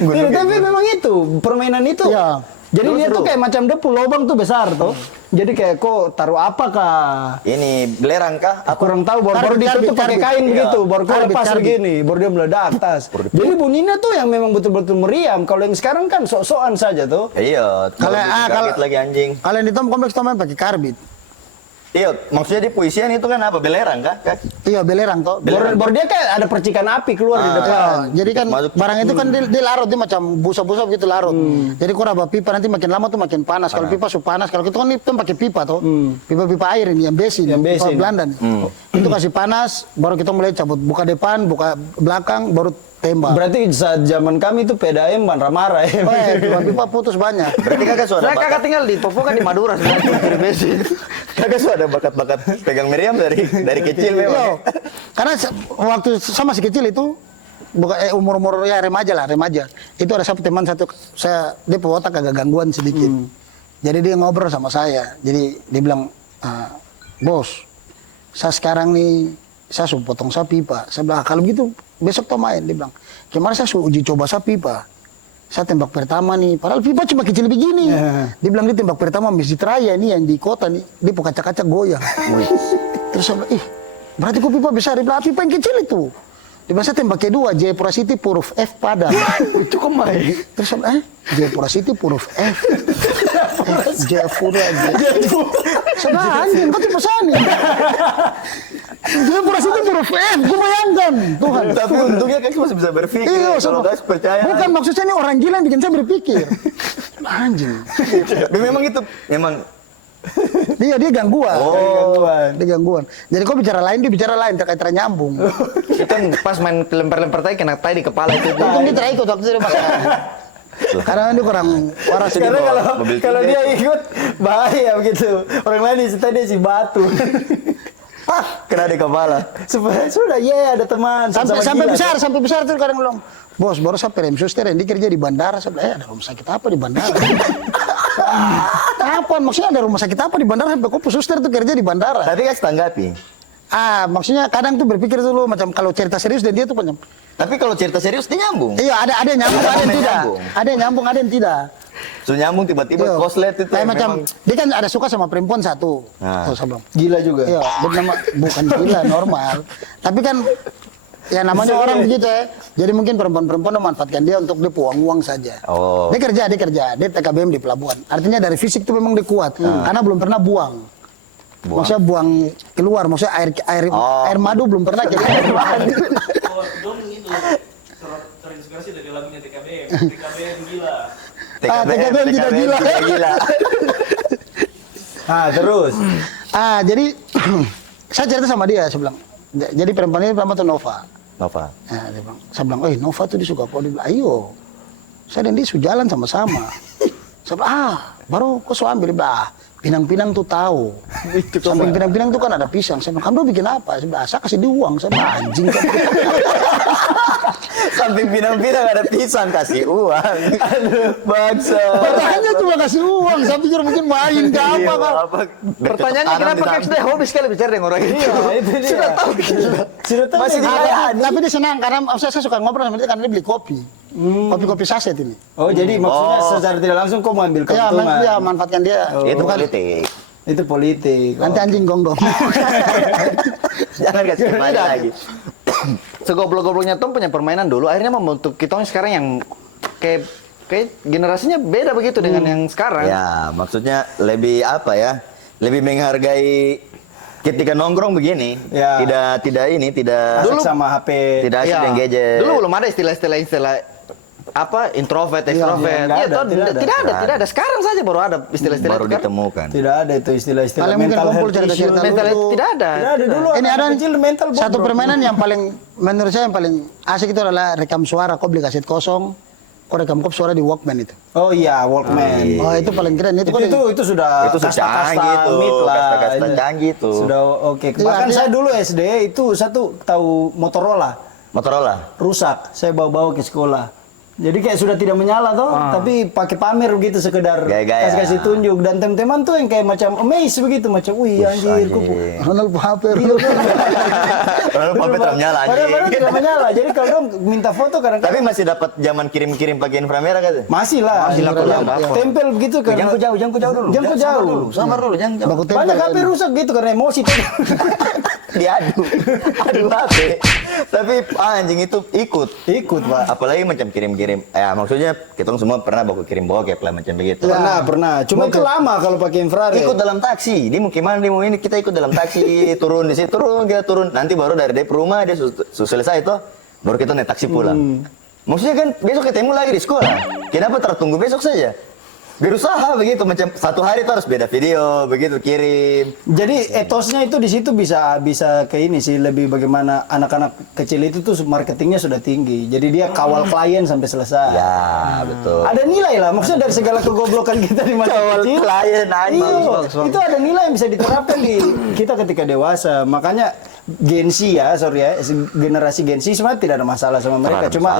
Tidak, tapi memang itu permainan itu. Iya. Jadi dia tuh kayak macam depu lubang tuh besar tuh. Jadi kayak kok taruh apa kah? Ini belerang kah? Aku kurang tahu baru ditutup pakai kain Iya. begitu, baru kau Karbit, lepas karbit. begini, baru dia meledak tas. Jadi bunyinya tuh yang memang betul-betul meriam. Kalau yang sekarang kan sok-sokan saja tuh. Iya, Kalau kalau lagi anjing. Kalau di Tom kompleks Tom pakai karbit. Iya, maksudnya di puisian itu kan apa? Belerang kah? Iya belerang toh. Baru dia kayak ada percikan api keluar di depan. Ya, jadi kan Masuk. barang itu kan dia larut, dia macam busa-busa begitu larut. Jadi kalau ada pipa nanti makin lama tuh makin panas. Kalau pipa sudah panas, kalau kita kan itu pakai pipa toh. Pipa-pipa air ini yang besin, Yang pipa besin. Belanda nih. Itu kasih panas, baru kita mulai cabut buka depan, buka belakang, baru tembak. Berarti saat zaman kami itu PDAM marah-marah ya. Oh, pipa putus banyak. Berarti kakak sudah Saya kakak tinggal di Papua kan di Madura sebenarnya dari basic. Kakak sudah bakat-bakat pegang meriam dari kecil memang. Iya. Karena waktu sama si kecil itu umur-umur ya remaja. Itu ada satu teman saya dia otak agak gangguan sedikit. Jadi dia ngobrol sama saya. Jadi dia bilang, "Bos, saya sekarang nih saya suruh potong sapi, Pak." Saya bilang, "Kalau gitu besok toh main." Dia bilang, "Kemarin saya suruh uji coba sapi, Pak. Saya tembak pertama nih, padahal pipa cuma kecil begini." Dia bilang, "Dia tembak pertama Masjid Raya nih yang di kota nih, dia mau kaca-kaca goyang." Terus saya bilang, berarti kok pipa besar?" Dia bilang, "Pipa yang kecil itu." Dia bilang, "Saya tembak kedua, Jayapura City huruf F Padang." Itu kemana? Terus saya bilang, Jayapura City huruf F. Jayapura. Saya bilang, "Anjing, kau tuh pesanin." Jayapura City huruf F, gue bayangkan. Tuhan. Tapi untungnya kakak masih bisa berpikir. Iya, Kalau sama. guys percaya. Bukan maksudnya ini orang gila yang bikin saya berpikir. Anjing. Memang itu memang Dia gangguan. Oh. Dia gangguan. Jadi kok bicara lain, dia bicara lain terkait nyambung. Itu pas main lempar-lempar tai kena tai di kepala itu. Untung dia terikut waktu itu dia masalah. Karena dia kurang waras. Karena mobil kalau tiga dia itu. ikut bahaya begitu. Orang lain di situ dia si batu. kena di kepala. Sudah ada teman. Sampai besar tuh kadang bilang, "Bos, baru saya rem suster yang dia kerja di bandara." Saya bilang, "Ada rumah sakit apa di bandara?" Apa? Maksudnya ada rumah sakit apa di bandara sampai kok suster tuh kerja di bandara? Tapi kan tanggapi. Maksudnya kadang tuh berpikir dulu macam kalau cerita serius dan dia tuh macam, Tapi kalau cerita serius dia nyambung. iya ada yang nyambung, ada yang tidak. Nyambung. Ada yang nyambung, ada yang tidak. So nyambung tiba-tiba Iya. koslet itu. Kayak yang macam memang- dia kan ada suka sama perempuan satu. Nah. Tuh saya bilang. Gila juga. Iya, dia nama bukan gila normal. Tapi kan ya namanya orang begitu ya. Jadi mungkin perempuan-perempuan memanfaatkan dia untuk dia uang saja. Oh. Dia kerja, dia TKBM di pelabuhan. Artinya dari fisik itu memang dia kuat. Karena belum pernah buang. Maksudnya buang keluar, maksudnya air madu belum pernah jadi air madu. Dong itu terinspirasi dari lagunya TKBM. TKBM gila. TKBM tidak gila. Terus. Jadi saya cerita sama dia, saya bilang. Jadi perempuan ini pertama tuh Nova. Nova. Nah, dia bilang, saya bilang, Nova tuh dia suka kau. Dia bilang, ayo. Saya dan dia sudah jalan sama-sama. Saya bilang, baru kau so ambil. Dia bilang, Pinang-Pinang tuh tahu. Samping Pinang-Pinang tuh kan ada pisang. Saya bilang, kamu bikin apa? Saya bilang, saya kasih dia uang. Saya bilang, anjing. Samping pinang-pinang ada pisang kasih uang. Bangsa. Pertanyaannya cuma kasih uang. Saya pikir mungkin main ke apa kok. Pertanyaannya kenapa Keks hobi sekali bicara dengan orang itu? Itu dia. Sudah tahu Sudah tahu. Masih dia. Tapi dia senang karena saya suka ngobrol sama dia karena dia beli kopi. Kopi-kopi saset ini. Oh, jadi maksudnya secara tidak langsung kau mau ambil Ya, keuntungan. ya manfaatkan dia. Itu Bukan- politik. Itu politik. Nanti anjing gonggong. Jangan kasih kembali lagi. segoblok-gobloknya Tom punya permainan dulu, akhirnya membentuk kita sekarang yang kayak generasinya beda begitu dengan yang sekarang. Ya, maksudnya lebih apa ya? Lebih menghargai ketika nongkrong begini. Ya. Tidak Dulu sama HP. tidak asik dengan gadget. Dulu belum ada istilah apa introvert, extrovert. nggak Iya, ada, tidak ada. Sekarang saja baru ada istilah-istilah baru itu kan. ditemukan. Tidak ada itu istilah-istilah Kalian mungkin mental kumpul health cerita-cerita issue. Mental dulu. tidak ada. Tidak ada dulu. Ini ada anak kecil mental satu bobrok. permainan yang paling menurut saya yang paling asik itu adalah rekam suara. Kau beli kaset kosong, kau rekam suara di Walkman itu. Oh iya, Walkman. Oh itu paling keren. Itu sudah Itu sudah canggih tuh, mit lah. kasta-kasta Itu canggih tuh. Sudah oke. Iya, Bahkan artinya- saya dulu SD itu tahu Motorola rusak. Saya bawa ke sekolah. Jadi kayak sudah tidak menyala toh, tapi pakai pamer begitu sekedar Gaya-gaya. kasih tunjuk dan teman-teman tuh yang kayak macam amazed begitu macam wih anjir kok Ronald HP. Lalu pakai terang nyala Padahal anjing. tidak menyala. Jadi kalau dong minta foto kadang-kadang Tapi masih dapat zaman kirim-kirim pakai inframerah kan? masih lah. Tempel begitu kan. Jangan kau jauh dulu. Jangan kau jauh. Sabar dulu, jangan jauh. Baku tempel. Banyak HP rusak gitu karena emosi tuh. Diadu. Adu HP. Tapi anjing itu ikut. Ikut, Pak. Apalagi macam kirim-kirim. Ya maksudnya kita semua pernah baku kirim bokep lah macam begitu. Pernah. Cuma itu lama kalau pakai infrared. Ikut dalam taksi, dia mau gimana, dia mau ini, kita ikut dalam taksi, turun di situ, kita turun, nanti baru dari DP rumah dia selesai itu, baru kita naik taksi pulang. Maksudnya kan besok ketemu lagi di sekolah, kenapa tertunggu besok saja? Berusaha begitu, macam satu hari itu harus beda video, begitu kirim. Jadi etosnya itu di situ bisa ke ini sih, lebih bagaimana anak-anak kecil itu tuh marketingnya sudah tinggi. Jadi dia kawal klien sampai selesai. Ya betul. Ada nilai lah, maksudnya dari segala kegoblokan kita di masa kecil. Klien Iya, itu ada nilai yang bisa diterapkan di kita ketika dewasa. Makanya Gen Z generasi Gen Z sebenarnya tidak ada masalah sama mereka. Cuma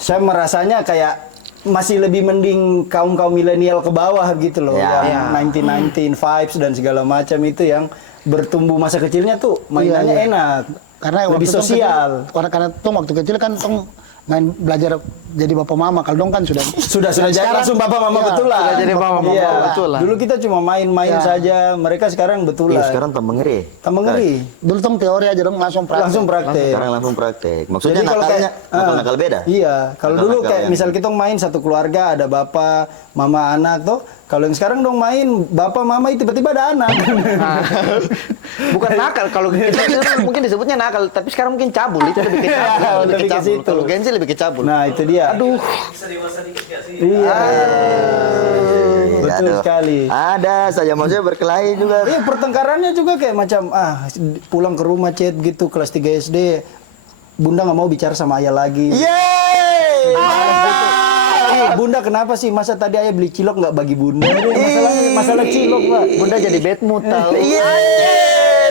saya merasanya kayak masih lebih mending kaum milenial ke bawah gitu loh, yang 1919 vibes dan segala macam itu yang bertumbuh masa kecilnya tuh mainannya enak, Karena lebih waktu sosial. Karena Tong waktu kecil kan Tong main belajar jadi bapak mama. Kalau Dong kan sudah Sudah jadi langsung bapak mama betulan. sudah jadi bapak mama Iya. betulan. Dulu kita cuma main-main saja, mereka sekarang betulan. Sekarang tambah ngeri. Tambah ngeri. dulu Tong teori aja dong langsung praktek. Langsung praktek. Sekarang langsung praktek. Maksudnya Jadi kalau nakalnya, kayak, nakal beda. Iya, kalau dulu Nakal-nakal kayak yang- misal kita main satu keluarga, ada bapak, mama, anak tuh. Kalau yang sekarang dong main bapak, mama itu tiba-tiba ada anak. Bukan nakal, kalau kita mungkin disebutnya nakal, tapi sekarang mungkin cabul, itu lebih ke cabul. lebih ke situ. Kalau Gen Z lebih ke cabul. Nah, itu dia. Aduh. Bisa dewasa dikit gak sih? Iya. Betul Aduh. sekali. Ada saja, maksudnya berkelahi juga. Iya, pertengkarannya juga kayak macam pulang ke rumah chat gitu kelas 3 SD. Bunda nggak mau bicara sama ayah lagi. Bunda kenapa sih? Masa tadi ayah beli cilok nggak bagi bunda? Masalah cilok, Pak. Bunda jadi bad mood tahu.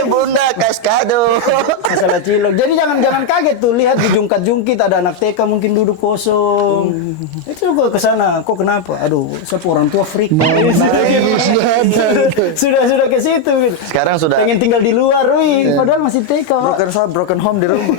Bunda kas kado. Masalah cilok. Jadi jangan kaget tuh lihat di jungkat-jungkit ada anak TK mungkin duduk kosong. Itu juga ke sana. Kok kenapa? Aduh, siapa orang tua freak. Sudah ke situ. Gitu. Sekarang sudah Pengen tinggal di luar, wih. Padahal masih TK, Pak. Broken home di rumah.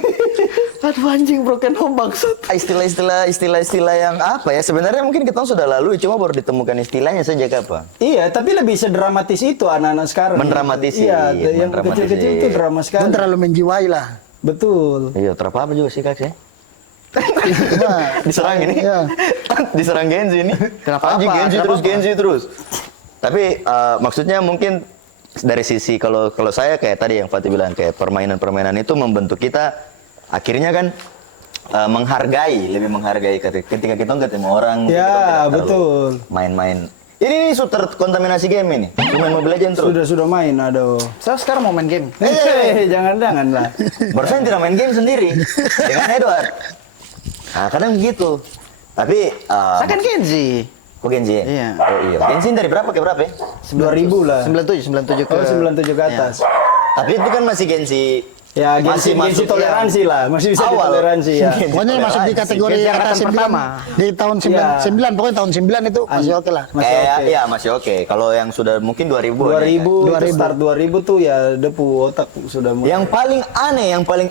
Aduh anjing, broken home maksud. istilah yang apa ya? Sebenarnya mungkin kita sudah lalui, cuma baru ditemukan istilahnya saja apa. Iya, tapi lebih sedramatis itu anak-anak sekarang. Mendramatisi, Iya, yang mendramatisi. kecil-kecil itu drama Dong sekali. terlalu menjiwai lah. Betul. Iya, terapa juga sih kak sih? Nah, Diserang ini, Iya. diserang Gen Z ini. Kenapa Anjing apa? Gen Z Kenapa terus apa? Gen Z terus. Tapi maksudnya mungkin dari sisi kalau saya kayak tadi yang Fatih bilang kayak permainan-permainan itu membentuk kita akhirnya kan lebih menghargai ketika kita ketemu orang. Ya, kita tidak terlalu betul. Main-main. Ini sudah terkontaminasi game ini. Cuma Mobile Legends terus. Sudah main, aduh. Saya sekarang mau main game. Jangan lah. Barusan tidak main game sendiri dengan Edward. Nah, kadang begitu. Tapi Saya kan Gen Z. kok Gen Z? Iya. Oh iya. Gen Z dari berapa ke berapa ya? 2000 lah. 97 ke Oh, 97 ke atas. Tapi itu kan masih Gen Z. Ya, Masih gengsi masuk toleransi lah. Masih bisa awal. ditoleransi ya. Pokoknya masuk di kategori Gen Z atas angkatan 9. pertama. Di tahun 9, pokoknya tahun 9 itu masih oke lah. Masih Kayak oke. ya masih oke. Kalau yang sudah mungkin 2000 2000, start 2000 tuh ya depu otak sudah mulai. Yang paling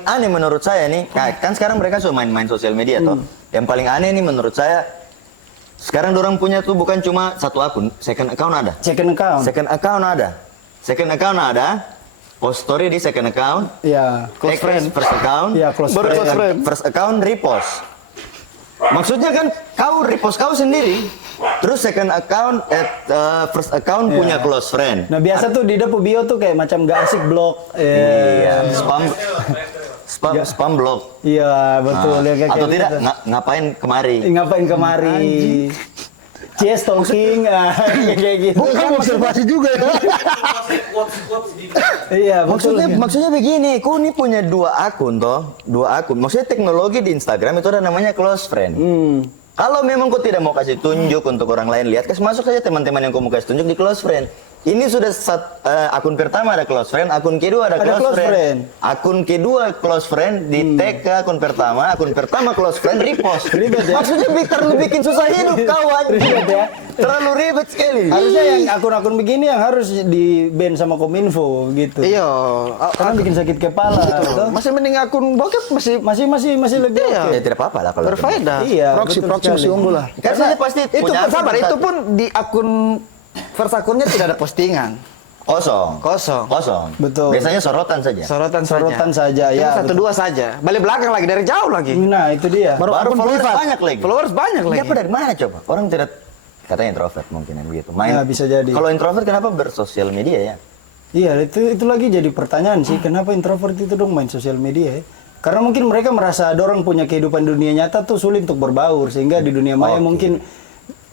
aneh menurut saya nih, kan sekarang mereka sudah main-main sosial media toh. Yang paling aneh nih menurut saya sekarang orang punya tuh bukan cuma satu akun, second account ada. Second account. Second account ada. post story di second account, Iya. close friend, first account, Iya, close friend. first account repost. Maksudnya kan kau repost kau sendiri, terus second account first account punya close friend. Nah biasa tuh di depo bio tuh kayak macam gak asik blog. Iya, spam blog. Iya betul. ya, kayak Atau gitu. tidak ngapain kemari? Ngapain kemari? Cie stalking, kayak gitu. Bukan observasi juga ya. Quotes di Iya betul. Maksudnya begini, ku ini punya dua akun toh, dua akun. Maksudnya teknologi di Instagram itu ada namanya close friend. Kalau memang kau tidak mau kasih tunjuk untuk orang lain lihat, masuk saja teman-teman yang kau mau kasih tunjuk di close friend. Ini sudah akun pertama ada close friend, akun kedua ada close friend. Akun kedua close friend di tag ke akun pertama close friend repost. Ribet ya? Maksudnya terlalu bikin susah hidup kawan. Ribet ya? Terlalu ribet sekali. Harusnya yang akun-akun begini yang harus di ban sama Kominfo gitu. Iya. Karena bikin sakit kepala. Gitu. Masih mending akun bokep Masih lebih Iya. oke. Ya tidak apa-apa lah kalau berfaedah. Iya. Proxy betul proxy sekali. masih unggul lah. Karena dia pasti Itu punya akun sabar, itu satu. pun di akun first akunnya tidak ada postingan. Kosong. Betul. Biasanya sorotan saja. Sorotan saja, ya, Satu betul. dua saja. Balik belakang lagi dari jauh lagi. Nah itu dia. Baru akun followers privat. banyak lagi. Followers banyak lagi. Dia apa dari mana coba? Orang tidak katanya introvert mungkin yang begitu. Ya, bisa jadi. Kalau introvert kenapa bersosial media ya? Iya itu lagi jadi pertanyaan sih. Kenapa introvert itu dong main sosial media ya? Karena mungkin mereka merasa ada orang punya kehidupan dunia nyata tuh sulit untuk berbaur sehingga di dunia maya mungkin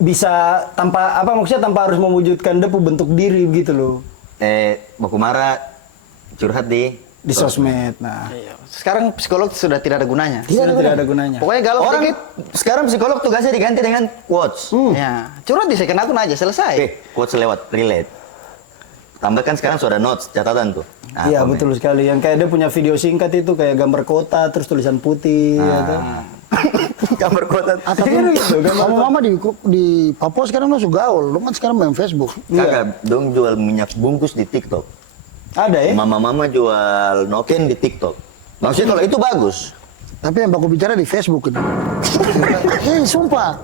bisa tanpa maksudnya tanpa harus mewujudkan depu bentuk diri gitu loh Baku Mara curhat di sosmed. Nah, Iya. Sekarang psikolog sudah tidak ada gunanya. sudah tidak ada gunanya. Pokoknya galau orang dikit. sekarang psikolog tugasnya diganti dengan quotes. Ya, curhat di second akun aja selesai. Oke, quotes lewat relate. Tambahkan sekarang sudah notes, catatan tuh. Nah, Iya komen. betul sekali. Yang kayak dia punya video singkat itu kayak gambar kota terus tulisan putih. Gitu. Gambar kota. Iya gitu. Mama di Papua sekarang lo sudah gaul, lo kan sekarang main Facebook. Kakak, dong jual minyak bungkus di TikTok. Ada ya? Mama-mama jual noken di TikTok. Maksudnya kalau itu bagus. Tapi yang baku bicara di Facebook itu. Sumpah.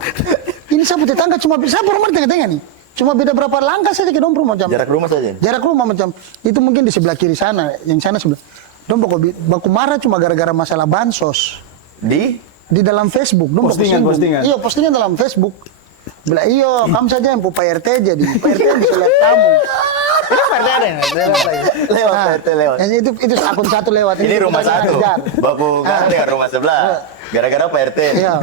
Ini saya punya tetangga cuma saya rumah di tengah-tengah nih. Cuma beda berapa langkah saja ke dom rumah macam. Jarak rumah saja. Jarak rumah macam itu mungkin di sebelah kiri sana, yang sana sebelah. Dom baku marah cuma gara-gara masalah bansos. Di Di dalam Facebook, dom baku Postingan, singgung. postingan. Iya, postingan dalam Facebook. Bilang, iyo, kamu saja yang Pak RT jadi. Pak RT yang bisa lihat kamu. lewat PRT lewat. Yang itu akun satu lewat. Ini rumah kita satu. kejar. Baku kan dengan rumah sebelah. Gara-gara Pak RT. Iya.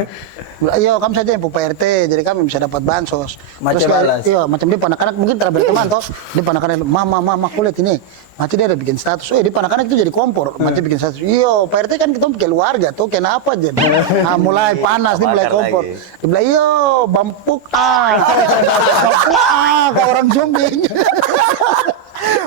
Iya, kamu saja yang Pak RT, jadi kami bisa dapat bansos. Macam Terus kayak- balas. Iya, macam dia anak-anak mungkin tidak berteman toh. Dia anak-anak, mama, kulit ini. Mati dia ada bikin status. Dia anak-anak itu jadi kompor. Mati bikin status. Iya, Pak RT kan kita keluarga tuh, kenapa jadi? Nah, mulai panas nih, mulai Bakar kompor. lagi. Dia bilang, iya, bampuk kayak orang zombie.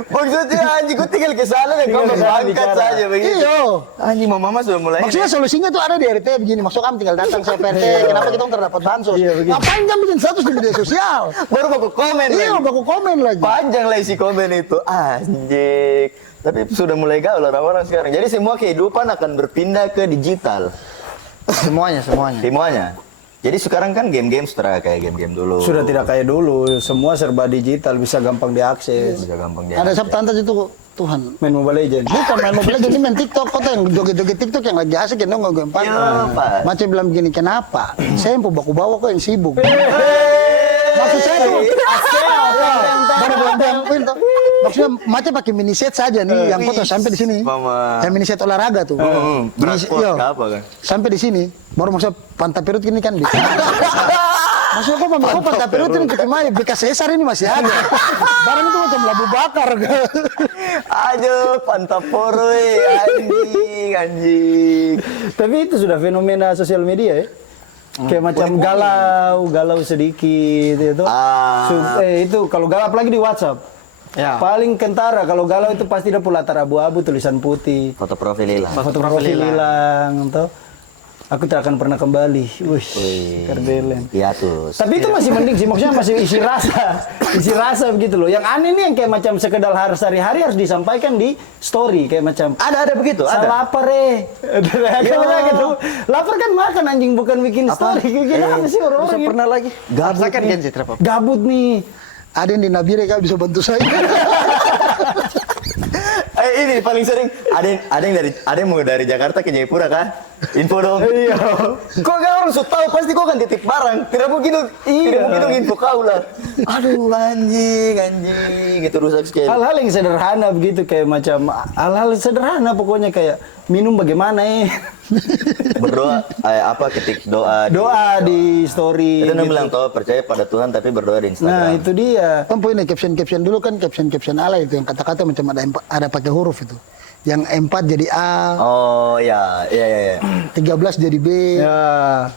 Maksudnya anjing gue tinggal ke sana dan kau berangkat saja begitu. Iya. Anjing mama sudah mulai. Maksudnya solusinya tuh ada di RT begini. Maksud kamu tinggal datang saya PRT. Kenapa kita terdapat bansos? Ngapain kamu bikin status di media sosial? Baru baku komen Iya, lagi. baku komen lagi. Panjang lah isi komen itu. Anjing. Tapi sudah mulai gaul orang-orang sekarang. Jadi semua kehidupan akan berpindah ke digital. Semuanya. Semuanya. Jadi sekarang kan game-game sudah kayak game-game dulu. Sudah tidak kayak dulu, semua serba digital, bisa gampang diakses. Bisa gampang dia. Ada subtanda itu Tuhan. Main Mobile Legends. Bukan main Mobile Legends, ini main TikTok. Kota yang joget-joget TikTok yang lagi asik, yang nggak gue Iya, Pak. Macam bilang begini, kenapa? Saya yang baku bawa kok yang sibuk. Maksud saya tuh, baru bilang tuh. Maksudnya macam pakai mini set saja nih, yang foto sampai di sini. Mama. Yang mini set olahraga tuh. Berat sport Iya. apa kan? Sampai di sini, baru maksudnya pantat perut gini kan. Maksudnya kok mama pantat perut ini untuk main bekas sesar ini masih ada. Barang itu macam labu bakar. Aduh, pantaporoy, anjing. Tapi itu sudah fenomena sosial media ya. Kayak macam galau sedikit itu. Itu kalau galau apalagi di WhatsApp. Ya. Paling kentara kalau galau itu pasti ada latar abu-abu tulisan putih. Foto profil hilang. Foto profil hilang, toh. Aku tak akan pernah kembali. Wih, kerdelen. Hiatus. Tapi itu masih mending sih, maksudnya masih isi rasa begitu loh. Yang aneh nih yang kayak macam sekedar harus sehari-hari harus disampaikan di story kayak macam Ada begitu, saya ada. lapar kayak gitu. Lapar kan makan anjing bukan bikin story. Gini apa sih orang-orang gitu? Pernah lagi. Gabut Rasakan nih. Genji terapa. Gabut nih. Ada yang di Nabire kak bisa bantu saya. ini paling sering ada yang mau dari Jakarta ke Jayapura kan? Info dong. Iya. Kok gak orang sudah tahu pasti kau kan titip barang. Tidak mungkin info kau lah. Aduh anjing gitu rusak sekali. Hal-hal yang sederhana begitu kayak macam hal-hal sederhana pokoknya kayak minum bagaimana Berdoa ketik doa. Doa di story. Itu gitu. bilang toh percaya pada Tuhan tapi berdoa di Instagram. Nah, itu dia. Kan poinnya caption dulu kan caption ala itu yang kata-kata macam ada pakai huruf itu. Yang 4 jadi A, Oh ya. 13 jadi B. Ya.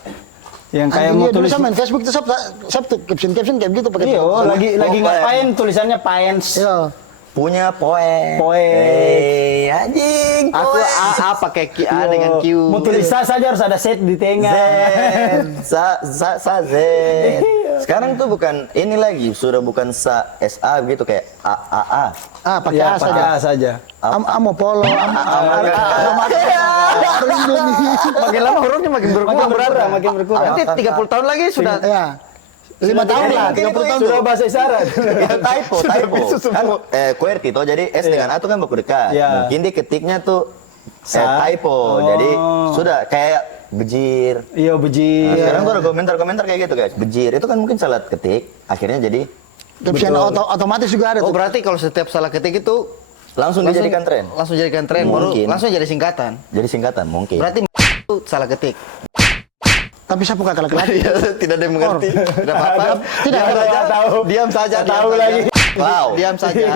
Yang kayak mau Dulu tulis sama main Facebook tuh Sabtu caption kayak gitu pakai. Iya, lagi ngapain tulisannya Paens. Iya. Punya poin. Anjing. Aku A pakai A dengan Q. Mau tulis sa saja harus ada set di tengah. Z. Sekarang tuh bukan ini lagi, sudah bukan SA gitu kayak A. Pakai Ya, A saja. A saja. Amo polo, Makin lama hurufnya makin berkurang. Makin berkurang. Nanti 30 tahun lagi sudah ya. 5 tahun lah, 30 tahun Sudah bahasa isyarat. Itu typo. Kan QWERTY toh, jadi S dengan A tuh kan baku dekat. Iya. Mungkin dia ketiknya tuh typo. Oh. Jadi sudah kayak bejir. Iya, beji. Nah, sekarang tuh ada komentar-komentar kayak gitu guys. Bejir itu kan mungkin salah ketik, akhirnya jadi caption otomatis juga ada Oh tuh. berarti kalau setiap salah ketik itu langsung dijadikan tren. Langsung jadikan tren, baru Mungkin. langsung jadi singkatan. Jadi singkatan mungkin. Berarti itu salah ketik. Tapi siapa kakak laki-laki? Tidak ada yang mengerti. Tidak apa-apa. Tidak Diam saja. Tahu lagi. Wow. Diam saja.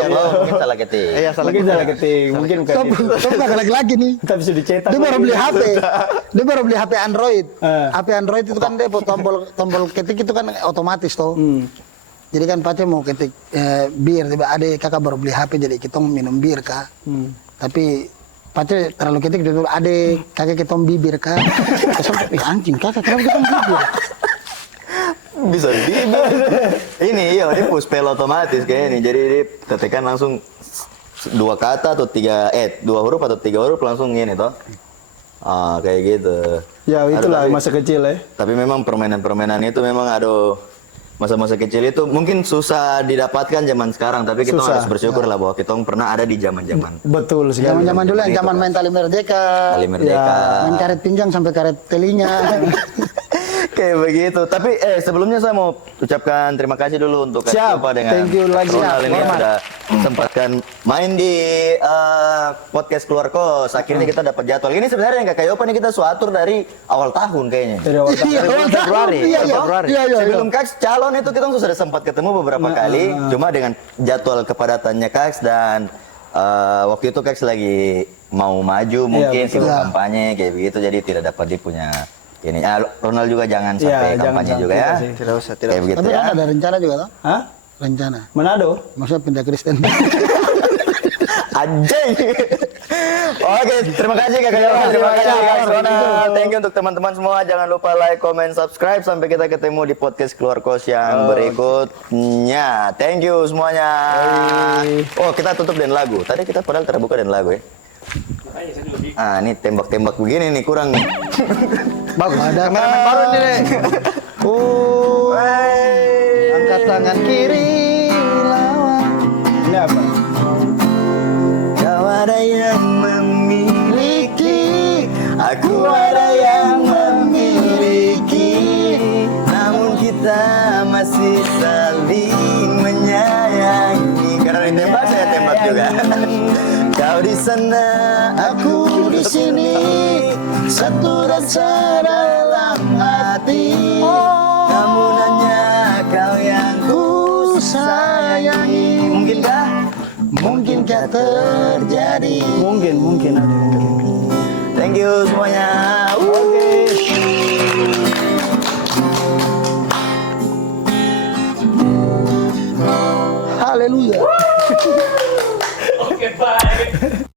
Mungkin salah ketik. Iya salah Mungkin ketik. salah ketik, mungkin bukan itu. Tapi kakak laki-laki nih. Tapi sudah dicetak. Dia baru beli HP. Dia baru beli HP Android. Eh. HP Android itu kan dia tombol ketik itu kan otomatis toh. Jadi kan pace mau ketik bir, tiba ada kakak baru beli HP jadi kita minum bir kak. Tapi pace terlalu ketik dulu ada kakak kita bibir kak. Kesel, anjing kakak kenapa kita bibir? Bisa bibir. Ini dia puspel otomatis kayak ini. Jadi dia ketikkan langsung 2 kata atau 2 huruf atau 3 huruf langsung ini toh. Kayak gitu. Ya, itulah masa kecil ya. Tapi memang permainan-permainan itu memang aduh masa-masa kecil itu mungkin susah didapatkan zaman sekarang, tapi kita Susah. harus bersyukur lah bahwa kita pernah ada di zaman-zaman Betul sekali. Zaman-zaman dulu yang zaman main tali merdeka. Tali Merdeka. Main karet pinggang sampai karet telinga. Kayak begitu. Tapi sebelumnya saya mau ucapkan terima kasih dulu untuk Kak Siap. Yopa dengan Thank you lagi. Ronald Siap. ini yang Hormat. sudah sempatkan main di podcast Keluar Kos. Akhirnya kita dapat jadwal. Ini sebenarnya yang Kak Yopa ini kita suatur dari awal tahun kayaknya. Dari awal tahun. Iya, Februari. iya, iya. Februari. Iya, iya, iya. Sebelum Kaks calon itu kita sudah sempat ketemu beberapa kali, cuma dengan jadwal kepadatannya Kaks dan waktu itu Kaks lagi mau maju mungkin betul. sibuk kampanye kayak begitu, jadi tidak dapat dia punya ini. Ronald juga jangan sampai jangan kampanye sampai juga ya. sih. Tidak usah, tidak Kayak usah. begitu Tapi ya. kan ada rencana juga toh? Hah? Rencana. Manado? Maksudnya pindah Kristen. Anjing. Oke, terima kasih Kak Yopa. Terima kasih Kak Ronald. Thank you untuk teman-teman semua. Jangan lupa like, comment, subscribe sampai kita ketemu di podcast Keluar Kos yang berikutnya. Thank you semuanya. Oh, kita tutup dengan lagu. Tadi kita padahal terbuka dengan lagu ya. Ini tembak-tembak begini nih kurang nih. Bagus. Ada kameramen baru nih, Dek. Angkat tangan kiri lawan. Ini apa? Kau ada yang memiliki, aku ada yang memiliki, namun kita masih saling menyayangi. Karena ditembak saya tembak juga. Kau di sana, aku di sini, satu rasa dalam hati. Namun hanya kau yang ku sayangi. Mungkinkah? Mungkinkah terjadi? Mungkin ada. Thank you semuanya. Haleluya. Oke, bye.